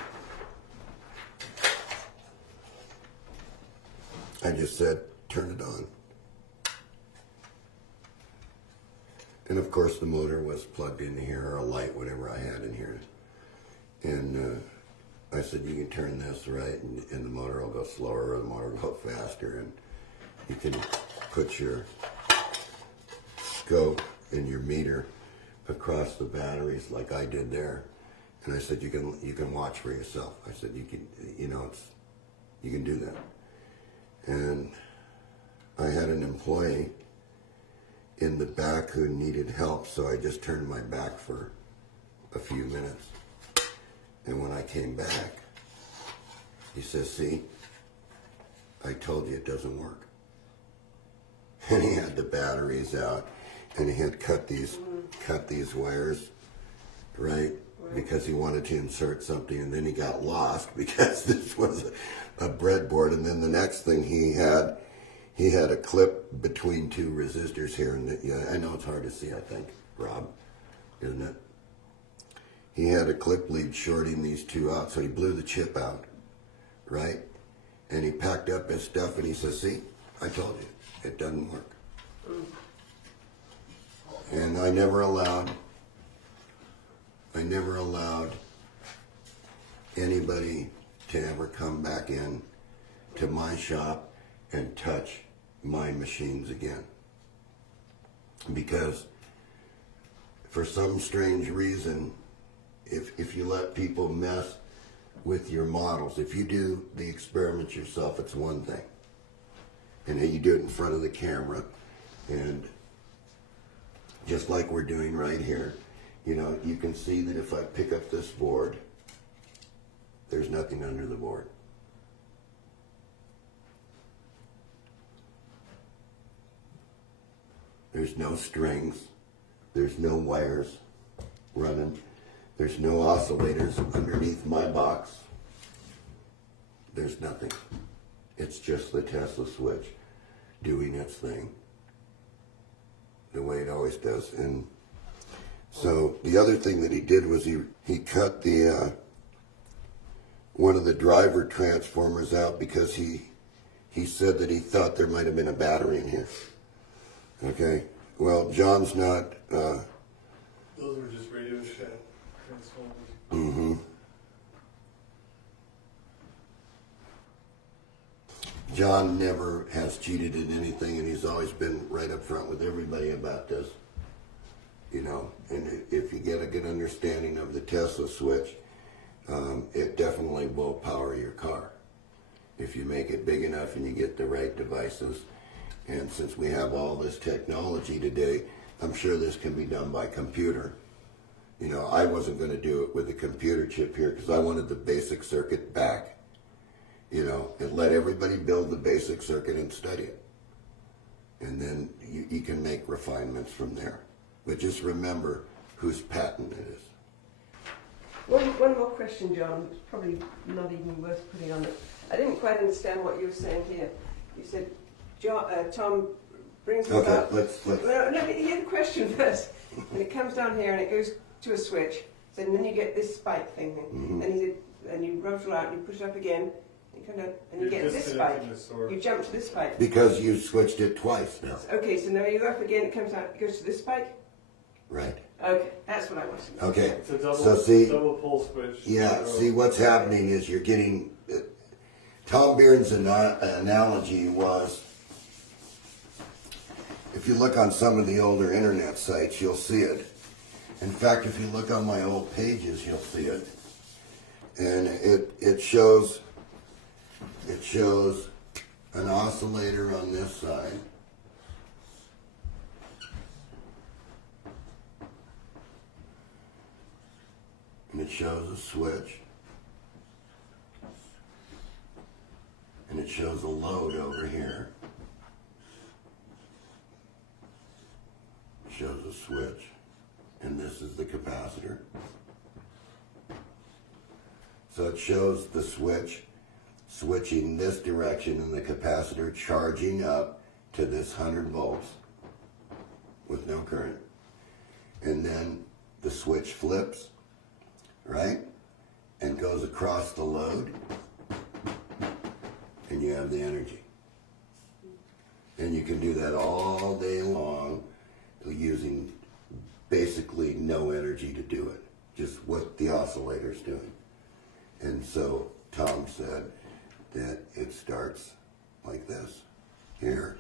I just said, turn it on. And of course the motor was plugged into here, or a light, whatever I had in here. And I said, you can turn this right, and the motor will go slower, or the motor will go faster, and you can put your scope and your meter across the batteries like I did there. And I said, you can watch for yourself. I said, you can do that. And I had an employee in the back who needed help, so I just turned my back for a few minutes. And when I came back, he says, see, I told you it doesn't work. And he had the batteries out, and he had cut these wires right because he wanted to insert something, and then he got lost because this was a breadboard. And then the next thing he had a clip between two resistors here, and yeah, I know it's hard to see, I think, Rob, isn't it? He had a clip lead shorting these two out, so he blew the chip out, right? And he packed up his stuff and he says, see, I told you, it doesn't work. And I never allowed anybody to ever come back in to my shop and touch my machines again. Because for some strange reason, if you let people mess with your models, if you do the experiments yourself, it's one thing. And you do it in front of the camera, and just like we're doing right here, you know, you can see that if I pick up this board, there's nothing under the board. There's no strings, there's no wires running, there's no oscillators underneath my box. There's nothing. It's just the Tesla switch doing its thing the way it always does. And so the other thing that he did was he cut the one of the driver transformers out because he said that he thought there might have been a battery in here. Okay, well, John's not. Those were just Radio Shack transformers. Mm-hmm. John never has cheated in anything, and he's always been right up front with everybody about this. You know, and if you get a good understanding of the Tesla switch, it definitely will power your car if you make it big enough and you get the right devices. And since we have all this technology today, I'm sure this can be done by computer. You know, I wasn't going to do it with a computer chip here because I wanted the basic circuit back. You know, and let everybody build the basic circuit and study it. And then you can make refinements from there. But just remember whose patent it is. One more question, John. It's probably not even worth putting on it. I didn't quite understand what you were saying here. You said Tom brings us up. Let's. No, hear the question first. And it comes down here and it goes to a switch. So then you get this spike thing. Mm-hmm. And he said, and you rub it out and you push it up again. And you get this spike. You jump to this spike. Because you switched it twice now. Okay, so now you go up again, it comes out, it goes to this spike? Right. Okay, that's what I want to know. Okay. It's a double, so see, double pole switch. Yeah, see what's happening is you're getting, Tom Bearden's analogy was, if you look on some of the older internet sites, you'll see it. In fact, if you look on my old pages, you'll see it. And it shows an oscillator on this side. And it shows a switch. And it shows a load over here. It shows a switch. And this is the capacitor. So it shows the switch switching this direction and the capacitor charging up to this 100 volts with no current. And then the switch flips, right? And goes across the load, and you have the energy. And you can do that all day long using basically no energy to do it, just what the oscillator's doing. And so Tom said that it starts like this here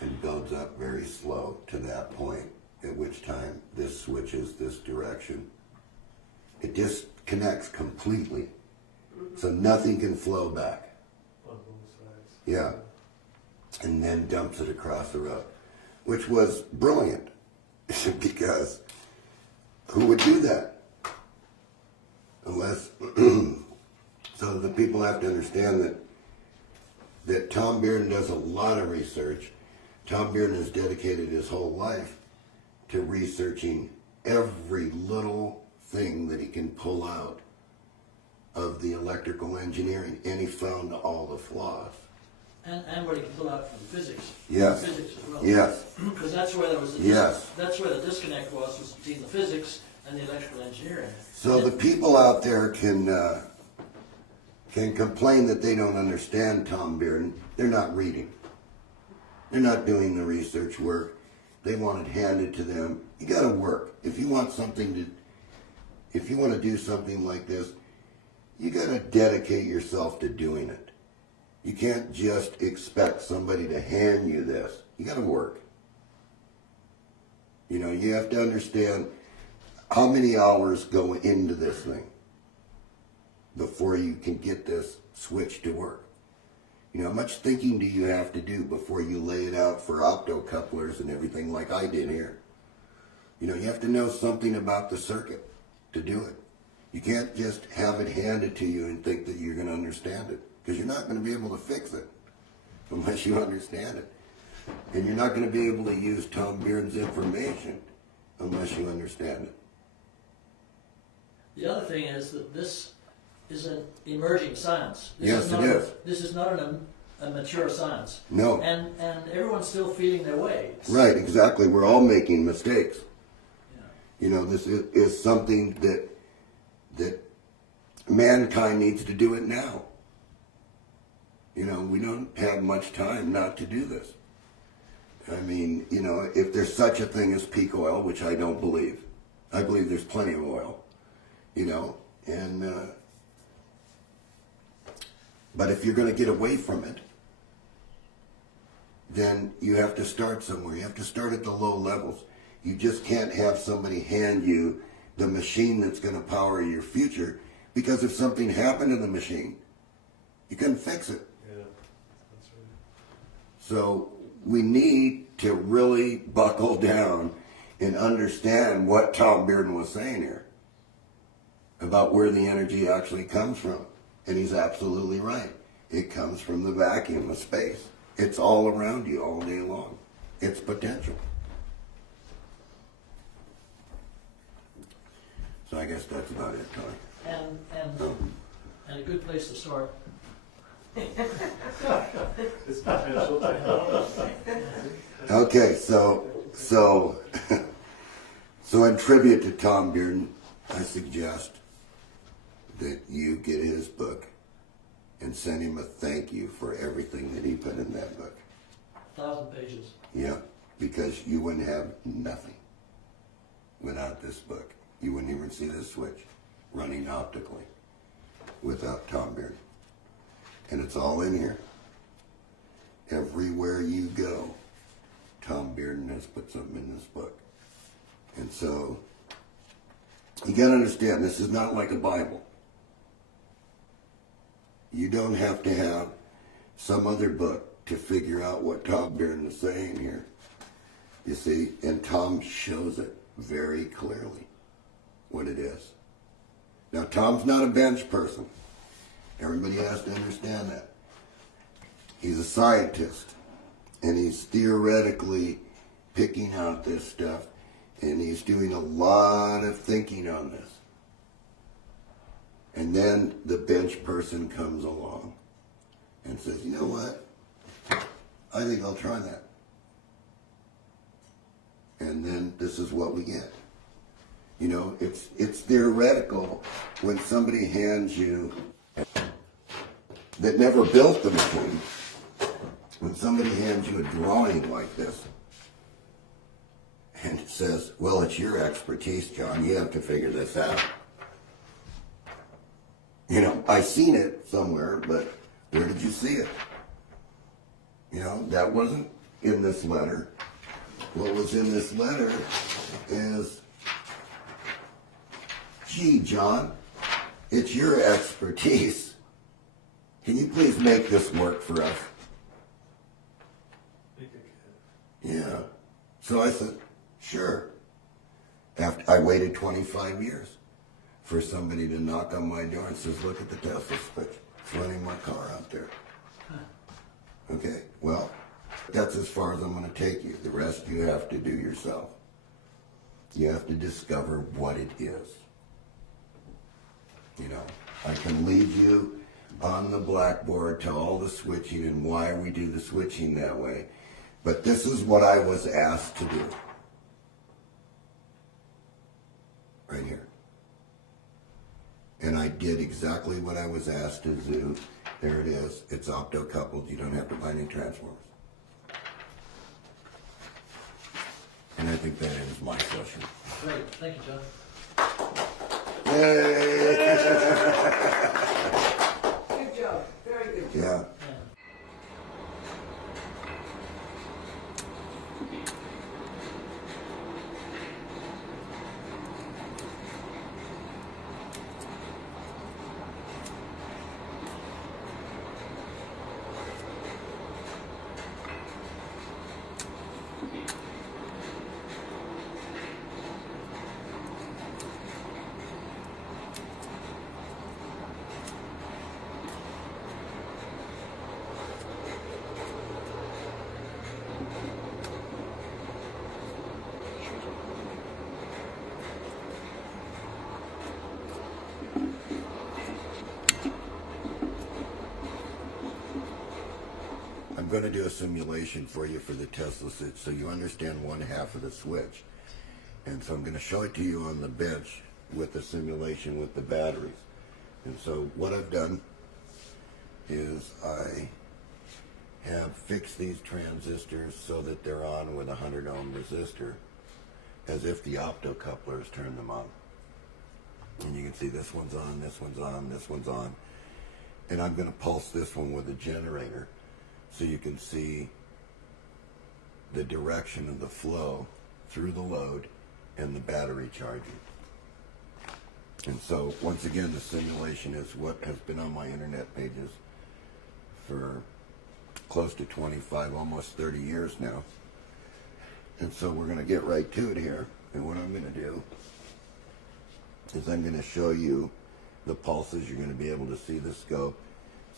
and builds up very slow to that point, at which time this switches this direction. It disconnects completely, so nothing can flow back. On both sides. Yeah. And then dumps it across the road, which was brilliant because who would do that? Unless, so the people have to understand that Tom Bearden does a lot of research. Tom Bearden has dedicated his whole life to researching every little thing that he can pull out of the electrical engineering, and he found all the flaws. And what he can pull out from physics. Yes. Physics as well. Yes. Because that's where there was the Yes. that's where the disconnect was between the physics and the electrical engineering. So the people out there can complain that they don't understand Tom Bearden. They're not reading. They're not doing the research work. They want it handed to them. You got to work. If you want if you want to do something like this, you got to dedicate yourself to doing it. You can't just expect somebody to hand you this. You got to work. You know, you have to understand how many hours go into this thing before you can get this switch to work. You know, how much thinking do you have to do before you lay it out for optocouplers and everything like I did here? You know, you have to know something about the circuit to do it. You can't just have it handed to you and think that you're going to understand it, because you're not going to be able to fix it unless you understand it. And you're not going to be able to use Tom Bearden's information unless you understand it. The other thing is that this is an emerging science. Yes, it is. This is not a mature science. No. And everyone's still feeling their way. Right, exactly. We're all making mistakes. Yeah. You know, this is something that mankind needs to do it now. You know, we don't have much time not to do this. I mean, you know, if there's such a thing as peak oil, which I don't believe. I believe there's plenty of oil, you know, and but if you're going to get away from it, then you have to start somewhere. You have to start at the low levels. You just can't have somebody hand you the machine that's going to power your future, because if something happened to the machine, you couldn't fix it. Yeah, that's right. So we need to really buckle down and understand what Tom Bearden was saying here about where the energy actually comes from. And he's absolutely right. It comes from the vacuum of space. It's all around you all day long. It's potential. So I guess that's about it, Tony. And a good place to start. It's potential. Okay, so in tribute to Tom Bearden, I suggest that you get his book and send him a thank you for everything that he put in that book. 1,000 pages. Yeah, because you wouldn't have nothing without this book. You wouldn't even see this switch running optically without Tom Bearden. And it's all in here. Everywhere you go, Tom Bearden has put something in this book. And so, you gotta understand, this is not like a Bible. You don't have to have some other book to figure out what Tom Bearden is saying here. You see, and Tom shows it very clearly, what it is. Now, Tom's not a bench person. Everybody has to understand that. He's a scientist, and he's theoretically picking out this stuff, and he's doing a lot of thinking on this. And then the bench person comes along and says, you know what? I think I'll try that. And then this is what we get. You know, it's theoretical when somebody hands you, that never built the machine, when somebody hands you a drawing like this and it says, well, it's your expertise, John, you have to figure this out. You know, I seen it somewhere, but where did you see it? You know, that wasn't in this letter. What was in this letter is, gee, John, it's your expertise. Can you please make this work for us? Yeah. So I said, sure. After I waited 25 years for somebody to knock on my door and says, look at the Tesla switch. It's running my car out there. Okay, well, that's as far as I'm going to take you. The rest you have to do yourself. You have to discover what it is. You know, I can lead you on the blackboard to all the switching and why we do the switching that way. But this is what I was asked to do. Right here. And I did exactly what I was asked to do. There it is. It's opto-coupled. You don't have to buy any transformers. And I think that ends my session. Great, thank you, John. Yay! Good job, very good. Yeah. Yeah. I'm going to do a simulation for you for the Tesla switch so you understand one half of the switch. And so I'm going to show it to you on the bench with the simulation with the batteries. And so what I've done is I have fixed these transistors so that they're on with a 100 ohm resistor as if the optocouplers turn them on. And you can see this one's on, this one's on, this one's on. And I'm going to pulse this one with a generator so you can see the direction of the flow through the load and the battery charging. And so once again, the simulation is what has been on my internet pages for close to 25, almost 30 years now. And so we're going to get right to it here. And what I'm going to do is I'm going to show you the pulses. You're going to be able to see the scope,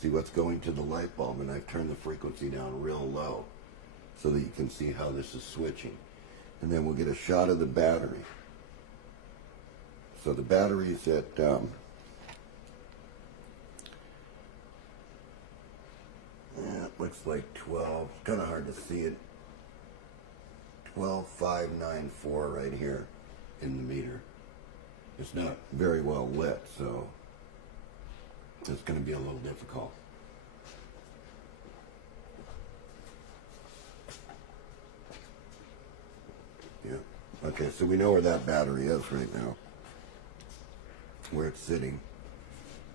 see what's going to the light bulb, and I've turned the frequency down real low so that you can see how this is switching. And then we'll get a shot of the battery. So the battery's at it looks like 12, kind of hard to see it, 12594 right here in the meter. It's not very well lit, so it's going to be a little difficult. Yeah. Okay, so we know where that battery is right now, where it's sitting.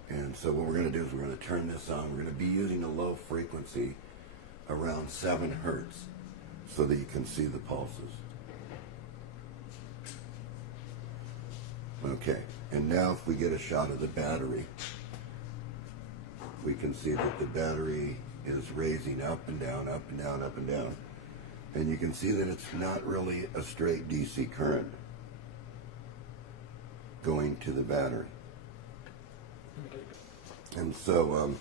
And so what we're going to do is we're going to turn this on. We're going to be using a low frequency around 7 hertz so that you can see the pulses. Okay, and now if we get a shot of the battery, we can see that the battery is raising up and down, up and down, up and down. And you can see that it's not really a straight DC current going to the battery. And so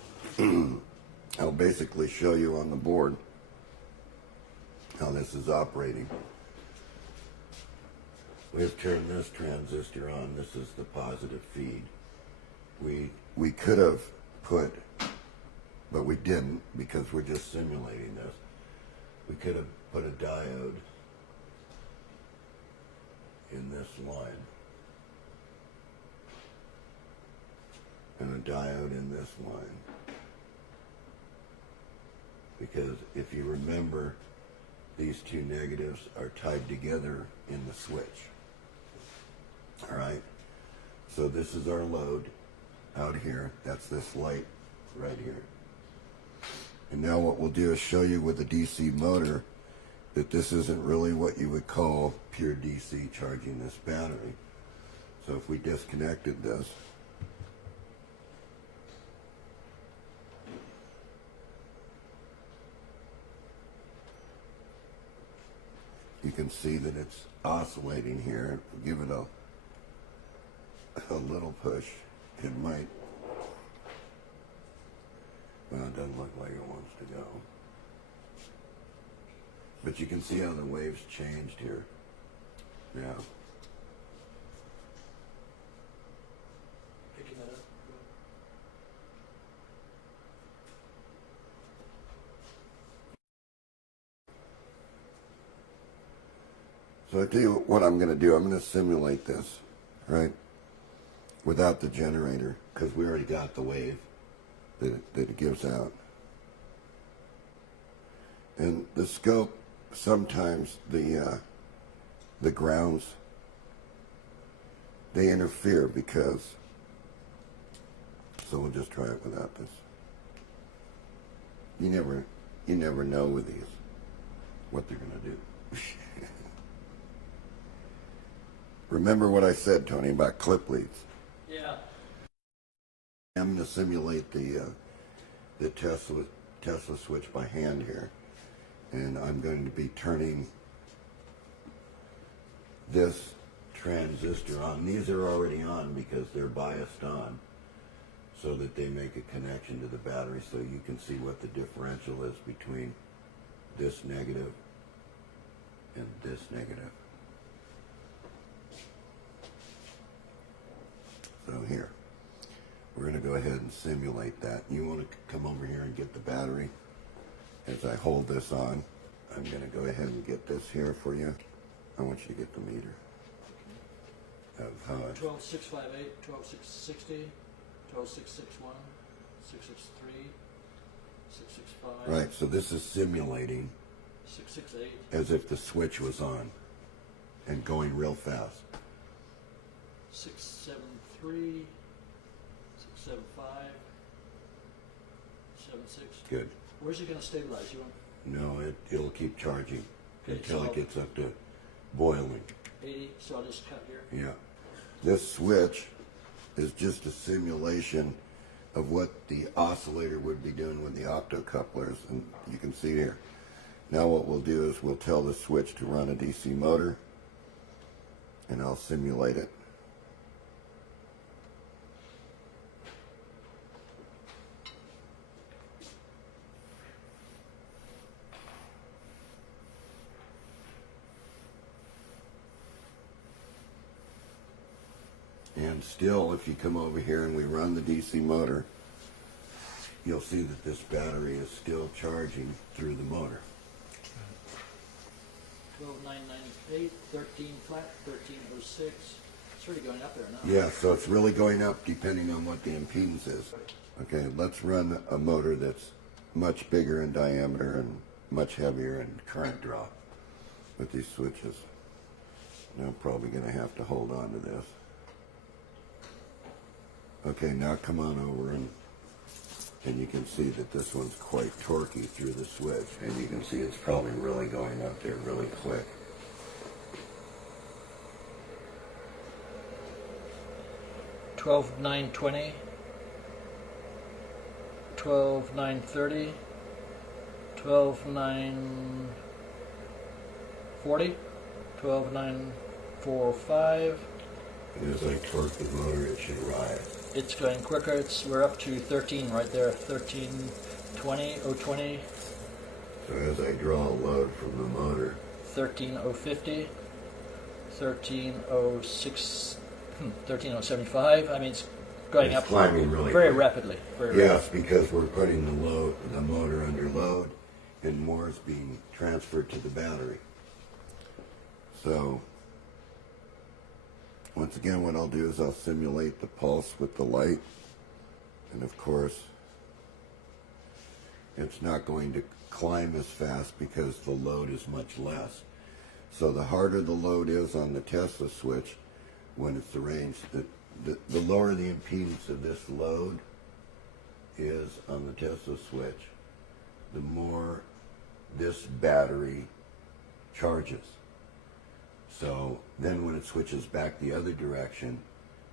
I'll basically show you on the board how this is operating. We've turned this transistor on. This is the positive feed. We could have put, but we didn't because we're just simulating this. We could have put a diode in this line and a diode in this line. Because if you remember, these two negatives are tied together in the switch. All right, so this is our load out here. That's this light right here. And now what we'll do is show you with a DC motor that this isn't really what you would call pure DC charging this battery. So if we disconnected this, you can see that it's oscillating here. Give it a little push. It might, well, it doesn't look like it wants to go. But you can see how the waves changed here. Yeah. Picking that up. So I tell you what I'm going to do. I'm going to simulate this, right, without the generator, because we already got the wave that it gives out. And the scope, sometimes the grounds, they interfere because, so we'll just try it without this. You never know with these what they're going to do. Remember what I said, Tony, about clip leads. Yeah. I'm going to simulate the Tesla switch by hand here, and I'm going to be turning this transistor on. These are already on because they're biased on, so that they make a connection to the battery, so you can see what the differential is between this negative and this negative. So here, we're going to go ahead and simulate that. You want to come over here and get the battery. As I hold this on, I'm going to go ahead and get this here for you. I want you to get the meter of how it's 12658, 12660, 12661, 663, 665. right. So this is simulating 668. as if the switch was on and going real fast. 673, 675, 76. Good. Where's it going to stabilize? You want No, it'll keep charging Okay, until so- it gets up to boiling. 80? So I'll just cut here. Yeah. This switch is just a simulation of what the oscillator would be doing with the optocouplers, and you can see here. Now what we'll do is we'll tell the switch to run a DC motor, and I'll simulate it. And still, if you come over here and we run the DC motor, you'll see that this battery is still charging through the motor. 12998, 13 flat, 1306. It's already going up there now. Yeah, so it's really going up depending on what the impedance is. Okay, let's run a motor that's much bigger in diameter and much heavier in current draw with these switches. And I'm probably going to have to hold on to this. Okay, now come on over and you can see that this one's quite torquey through the switch. And you can see it's probably really going up there really quick. Twelve nine 12,930, 12,940, 12,945. And as I torque the motor, it should rise. It's going quicker. We're up to 13 right there. 1320, 020, So as I draw a load from the motor, 13050, 13006, 13075. I mean, it's going it's up climbing really very quick. rapidly. Very Yes, because we're putting the motor under load, and more is being transferred to the battery. So, once again, what I'll do is I'll simulate the pulse with the light, and of course, it's not going to climb as fast because the load is much less. So the harder the load is on the Tesla switch, when it's arranged, the lower the impedance of this load is on the Tesla switch, the more this battery charges. So then when it switches back the other direction,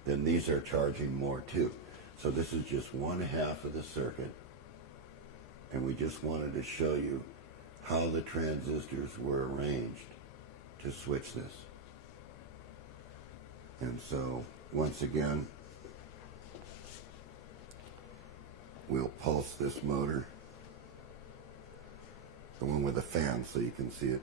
then these are charging more too. So this is just one half of the circuit, and we just wanted to show you how the transistors were arranged to switch this. And so once again, we'll pulse this motor, the one with the fan, so you can see it.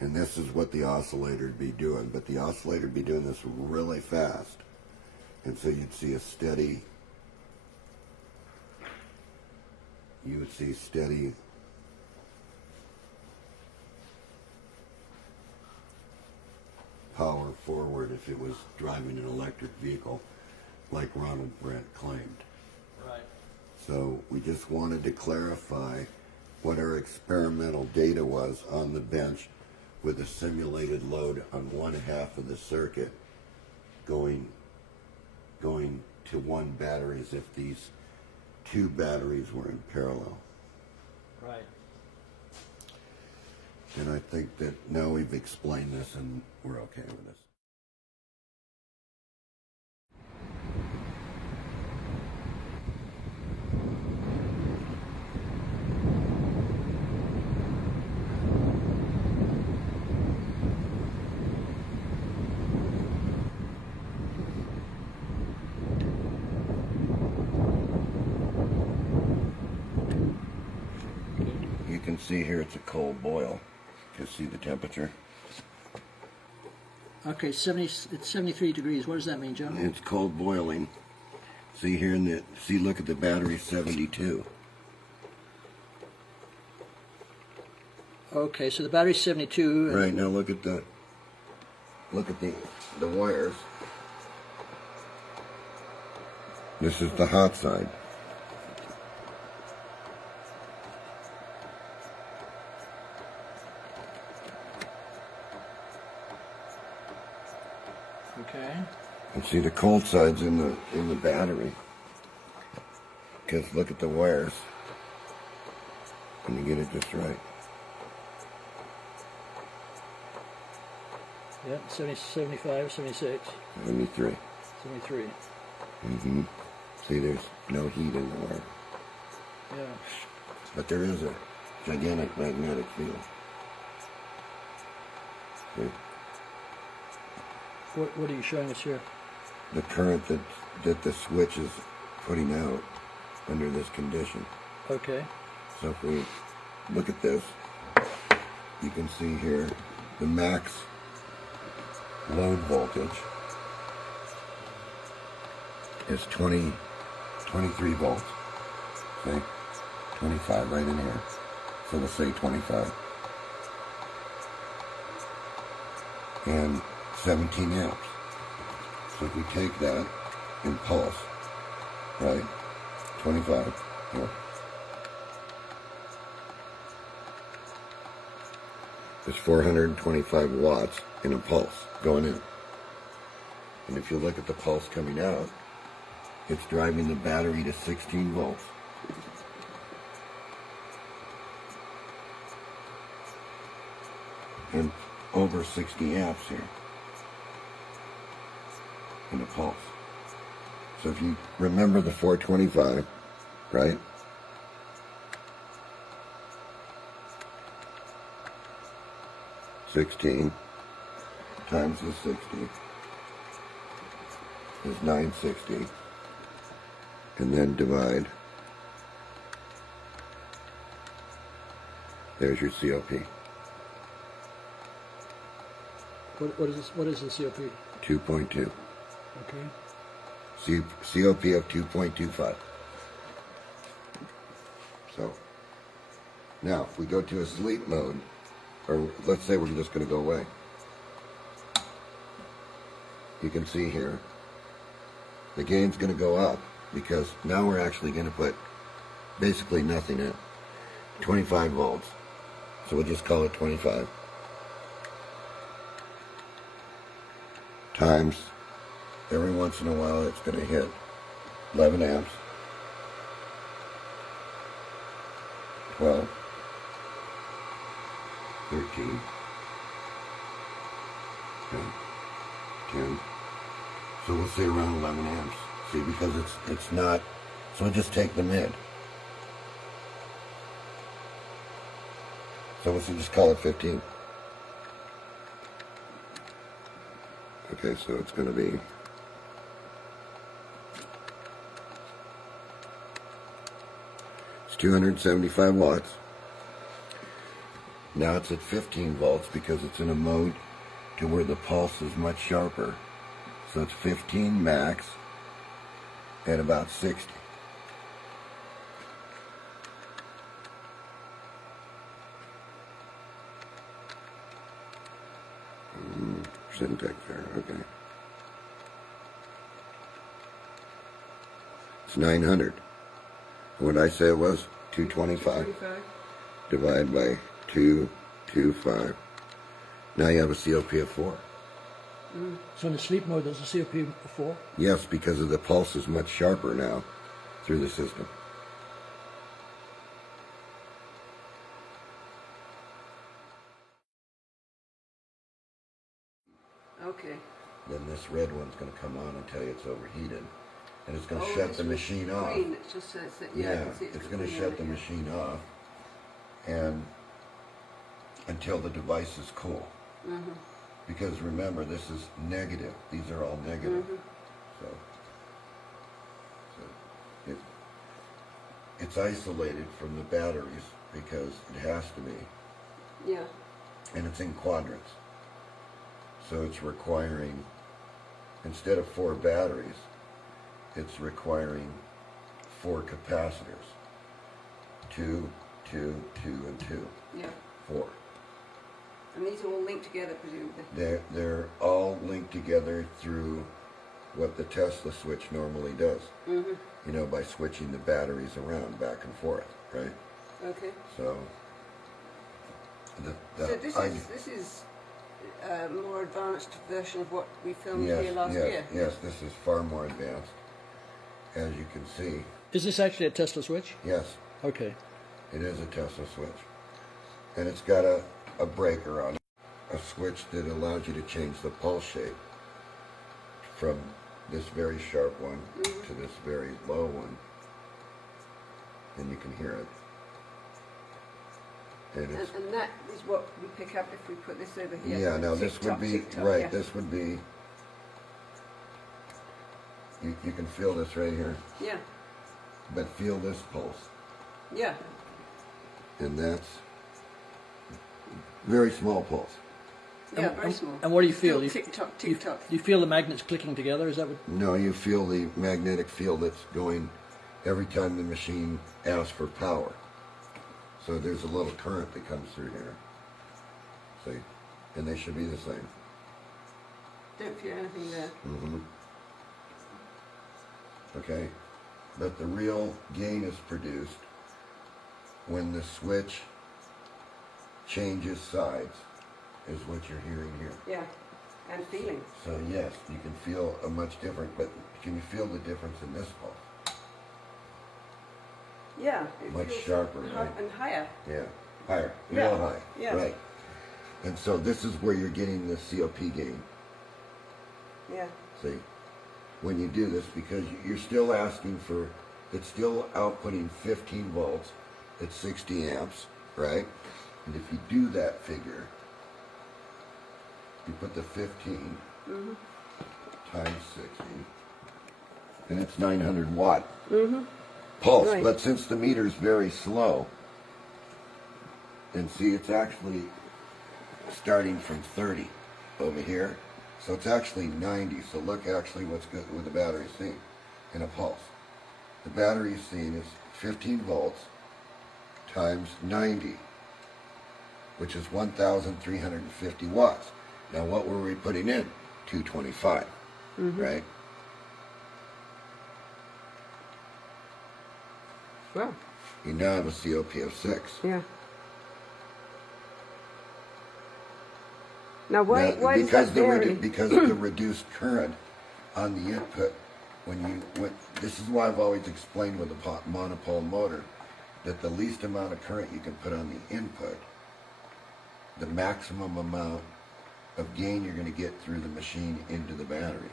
And this is what the oscillator would be doing, but the oscillator would be doing this really fast. And so you'd see a steady you would see steady power forward if it was driving an electric vehicle, like Ronald Brent claimed. Right. So we just wanted to clarify what our experimental data was on the bench with a simulated load on one half of the circuit going to one battery as if these two batteries were in parallel. Right. And I think that now we've explained this and we're okay with this. You can see here it's a cold boil. You see the temperature? Okay, it's 73 degrees. What does that mean, John? It's cold boiling. See here look at the battery 72. Okay, so the battery's 72. Right, now look at the wires. This is the hot side. Okay. And see the cold side's in the battery. Because look at the wires. When you get it just right. Yeah, 70, 75, 76, 73. 73. Mm-hmm. See, there's no heat in the wire. Yeah. But there is a gigantic magnetic field. See? What are you showing us here? The current that the switch is putting out under this condition. Okay. So if we look at this, you can see here the max load voltage is 23 volts. See? 25 right in here. So we'll say 25. And 17 amps. So if we take that in pulse, right? 25. Yeah. There's 425 watts in a pulse going in. And if you look at the pulse coming out, it's driving the battery to 16 volts. And over 60 amps here in a pulse. So if you remember the 425, right? $16 times the 60 is 960, and then divide. There's your COP. What is this? What is the COP? 2.2. Okay. COP of 2.25. So now if we go to a sleep mode, or let's say we're just going to go away, you can see here the gain's going to go up because now we're actually going to put basically nothing in. 25 volts. So we'll just call it 25 times, every once in a while it's going to hit 11 amps, 12, 13, 10. So we'll say around 11 amps. See, because it's not, so we'll just take the mid. So we'll just call it 15. Okay, so it's going to be it's 275 watts. Now it's at 15 volts because it's in a mode to where the pulse is much sharper. So it's 15 max at about 60. intake there, okay. It's 900. What did I say it was? 225. 25. Divide by 225. Now you have a COP of 4. So in the sleep mode, there's a COP of 4? Yes, because of the pulse is much sharper now through the system. Okay. Then this red one's going to come on and tell you it's overheated. And it's going to Oh, shut this the one's machine off. green. It just says that, yeah, I Yeah, can see it's going to green shut on the it, yeah. machine off and until the device is cool. Mm-hmm. Because remember, this is negative. These are all negative. Mm-hmm. So it's isolated from the batteries because it has to be. Yeah. And it's in quadrants. So it's requiring, instead of 4 batteries, it's requiring 4 capacitors. 2, 2, 2, and 2. Yeah. 4. And these are all linked together, presumably. They're all linked together through what the Tesla switch normally does. Mm-hmm. You know, by switching the batteries around back and forth, right? Okay. So, So this is a more advanced version of what we filmed yes, here last yes, year. yes, this is far more advanced, as you can see. Is this actually a Tesla switch? Yes, Okay. it is a Tesla switch. And it's got a breaker on it, a switch that allows you to change the pulse shape from this very sharp one to this very low one. And you can hear it. And it's, And that is what we pick up if we put this over here. yeah, now this Tick-tock, would be, tick-tock, right, yeah. this would be, you can feel this right here, Yeah, but feel this pulse. yeah. And that's very small pulse. Yeah, very small. And what do you feel? Tick-tock, You, tick-tock. you feel the magnets clicking together? Is that what? No, you feel the magnetic field that's going every time the machine asks for power. So there's a little current that comes through here. See? And they should be the same. Don't feel anything there. Mm-hmm. Okay? But the real gain is produced when the switch changes sides, is what you're hearing here. Yeah, and feeling. So yes, you can feel a much different, but can you feel the difference in this pulse? Yeah. It Much feels sharper, hi- right? And higher. Yeah, higher, Yeah, real high, yeah. right. And so this is where you're getting the COP gain, Yeah. see? When you do this, because you're still asking for, it's still outputting 15 volts at 60 amps, right? And if you do that figure, you put the 15 times 60, and it's 900 watt pulse. Right. But since the meter's very slow, and see, it's actually starting from 30 over here, so it's actually 90. So look actually what's good with the battery seeing in a pulse. The battery seeing is 15 volts times 90, which is 1,350 watts. Now what were we putting in? 225, right? Well, You now have a COP of 6. yeah. Now, why Now, does because that vary? because of the reduced current on the input, this is why I've always explained with a monopole motor that the least amount of current you can put on the input, the maximum amount of gain you're going to get through the machine into the batteries.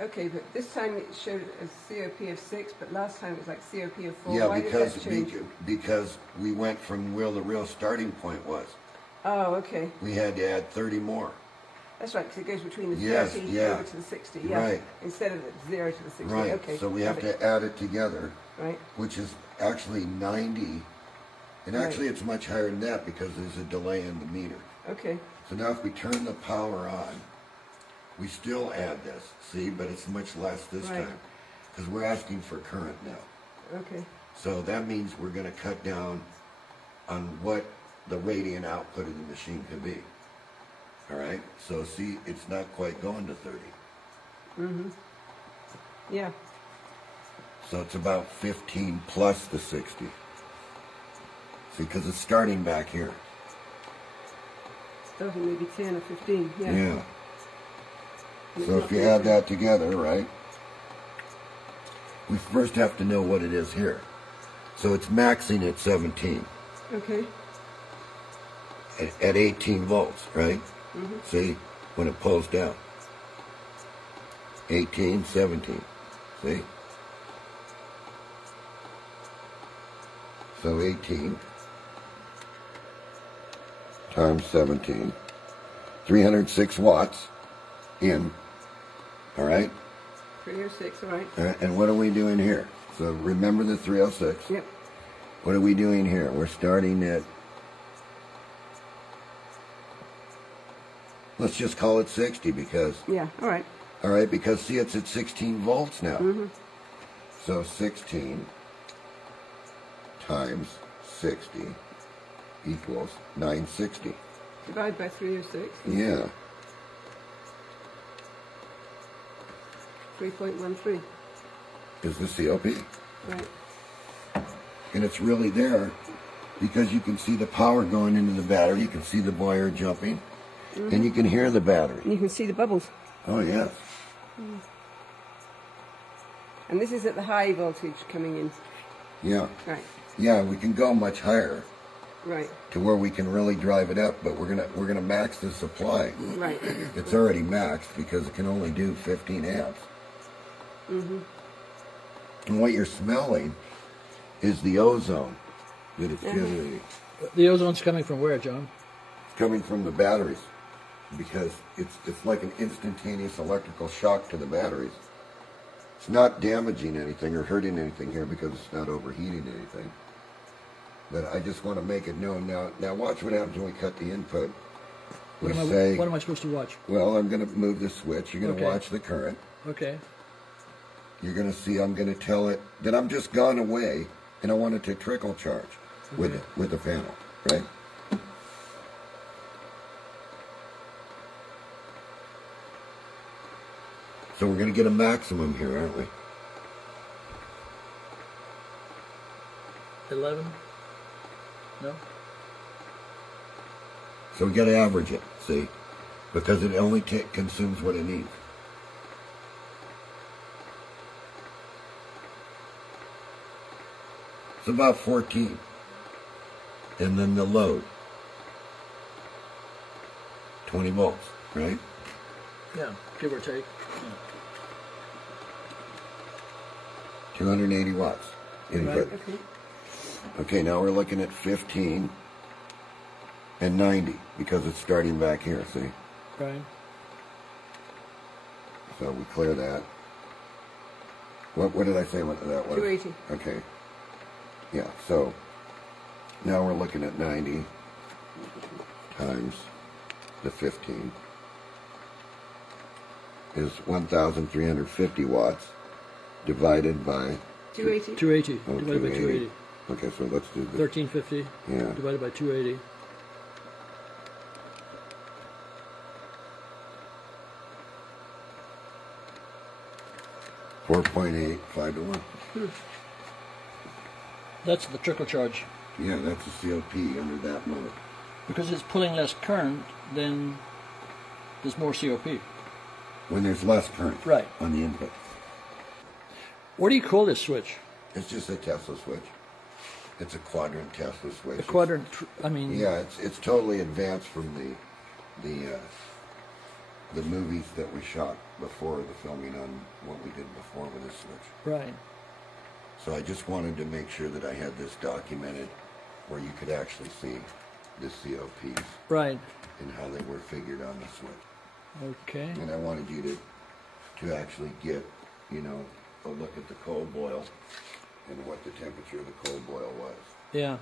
Okay, but this time it showed a COP of 6, but last time it was like COP of 4. Yeah, Why because did that change? because we went from where the real starting point was. Oh, okay. We had to add 30 more. That's right, because it goes between the Yes, 30 yeah. over to the 60, yeah. Right. Instead of the 0 to the 60, Right. okay. So we have to add it together, Right, which is actually 90. And actually it's much higher than that because there's a delay in the meter. okay. So now if we turn the power on, we still add this, see, but it's much less this Right. time because we're asking for current now. Okay, So that means we're going to cut down on what the radiant output of the machine can be. All right, so see, it's not quite going to 30. Yeah. So it's about 15 plus the 60. See, because it's starting back here. Starting maybe 10 or 15. Yeah. Yeah. And it's So not if you very add good. that together, right? We first have to know what it is here. So it's maxing at 17. Okay. At 18 volts, right? See, when it pulls down. 18, 17. See? So 18 times 17. 306 watts in. All right? 306, all right. And what are we doing here? So remember the 306. Yep. What are we doing here? We're starting at, let's just call it 60 because, Yeah, all right. all right, because see, it's at 16 volts now. So 16 times 60 equals 960. Divide by 306. Yeah. 3.13. Is the COP. Right. And it's really there because you can see the power going into the battery. You can see the boiler jumping. And you can hear the battery. And you can see the bubbles. Oh, yes. And this is at the high voltage coming in. Yeah. Right. Yeah, we can go much higher Right. to where we can really drive it up, but we're gonna max the supply. Right. It's already maxed because it can only do 15 amps. And what you're smelling is the ozone that it's generating. The ozone's coming from where, John? It's coming from the batteries because it's like an instantaneous electrical shock to the batteries. It's not damaging anything or hurting anything here because it's not overheating anything. But I just want to make it known now. Now watch what happens when we cut the input. We say, What am I supposed to watch? well, I'm going to move the switch. You're going to Okay. watch the current. Okay. You're going to see I'm going to tell it that I'm just gone away and I want it to trickle charge with the panel, right? So we're going to get a maximum here, aren't we? 11? No? So we got to average it, see? Because it only consumes what it needs. It's about 14. And then the load. 20 volts, right? Yeah, give or take. 280 watts input. Okay. Okay, now we're looking at 15 and 90 because it's starting back here, see? Right. So we clear that. What did I say what that was? 280. Okay. Yeah, so now we're looking at 90 times the 15 is 1,350 watts divided by 280. 280 oh, divided by 280. Okay, so let's do the 1350 yeah. divided by 280. .8, 5 to 1. That's the trickle charge. Yeah, that's a COP under that mode. Because it's pulling less current, then there's more COP. When there's less current Right. on the input. What do you call this switch? It's just a Tesla switch. It's a quadrant Tesla switch. A quadrant, I mean... Yeah, it's totally advanced from the movies that we shot before the filming on what we did before with this switch. Right. So I just wanted to make sure that I had this documented where you could actually see the COPs Right. and how they were figured on the switch. Okay. And I wanted you to actually get, you know, a look at the cold boil and what the temperature of the cold boil was. Yeah.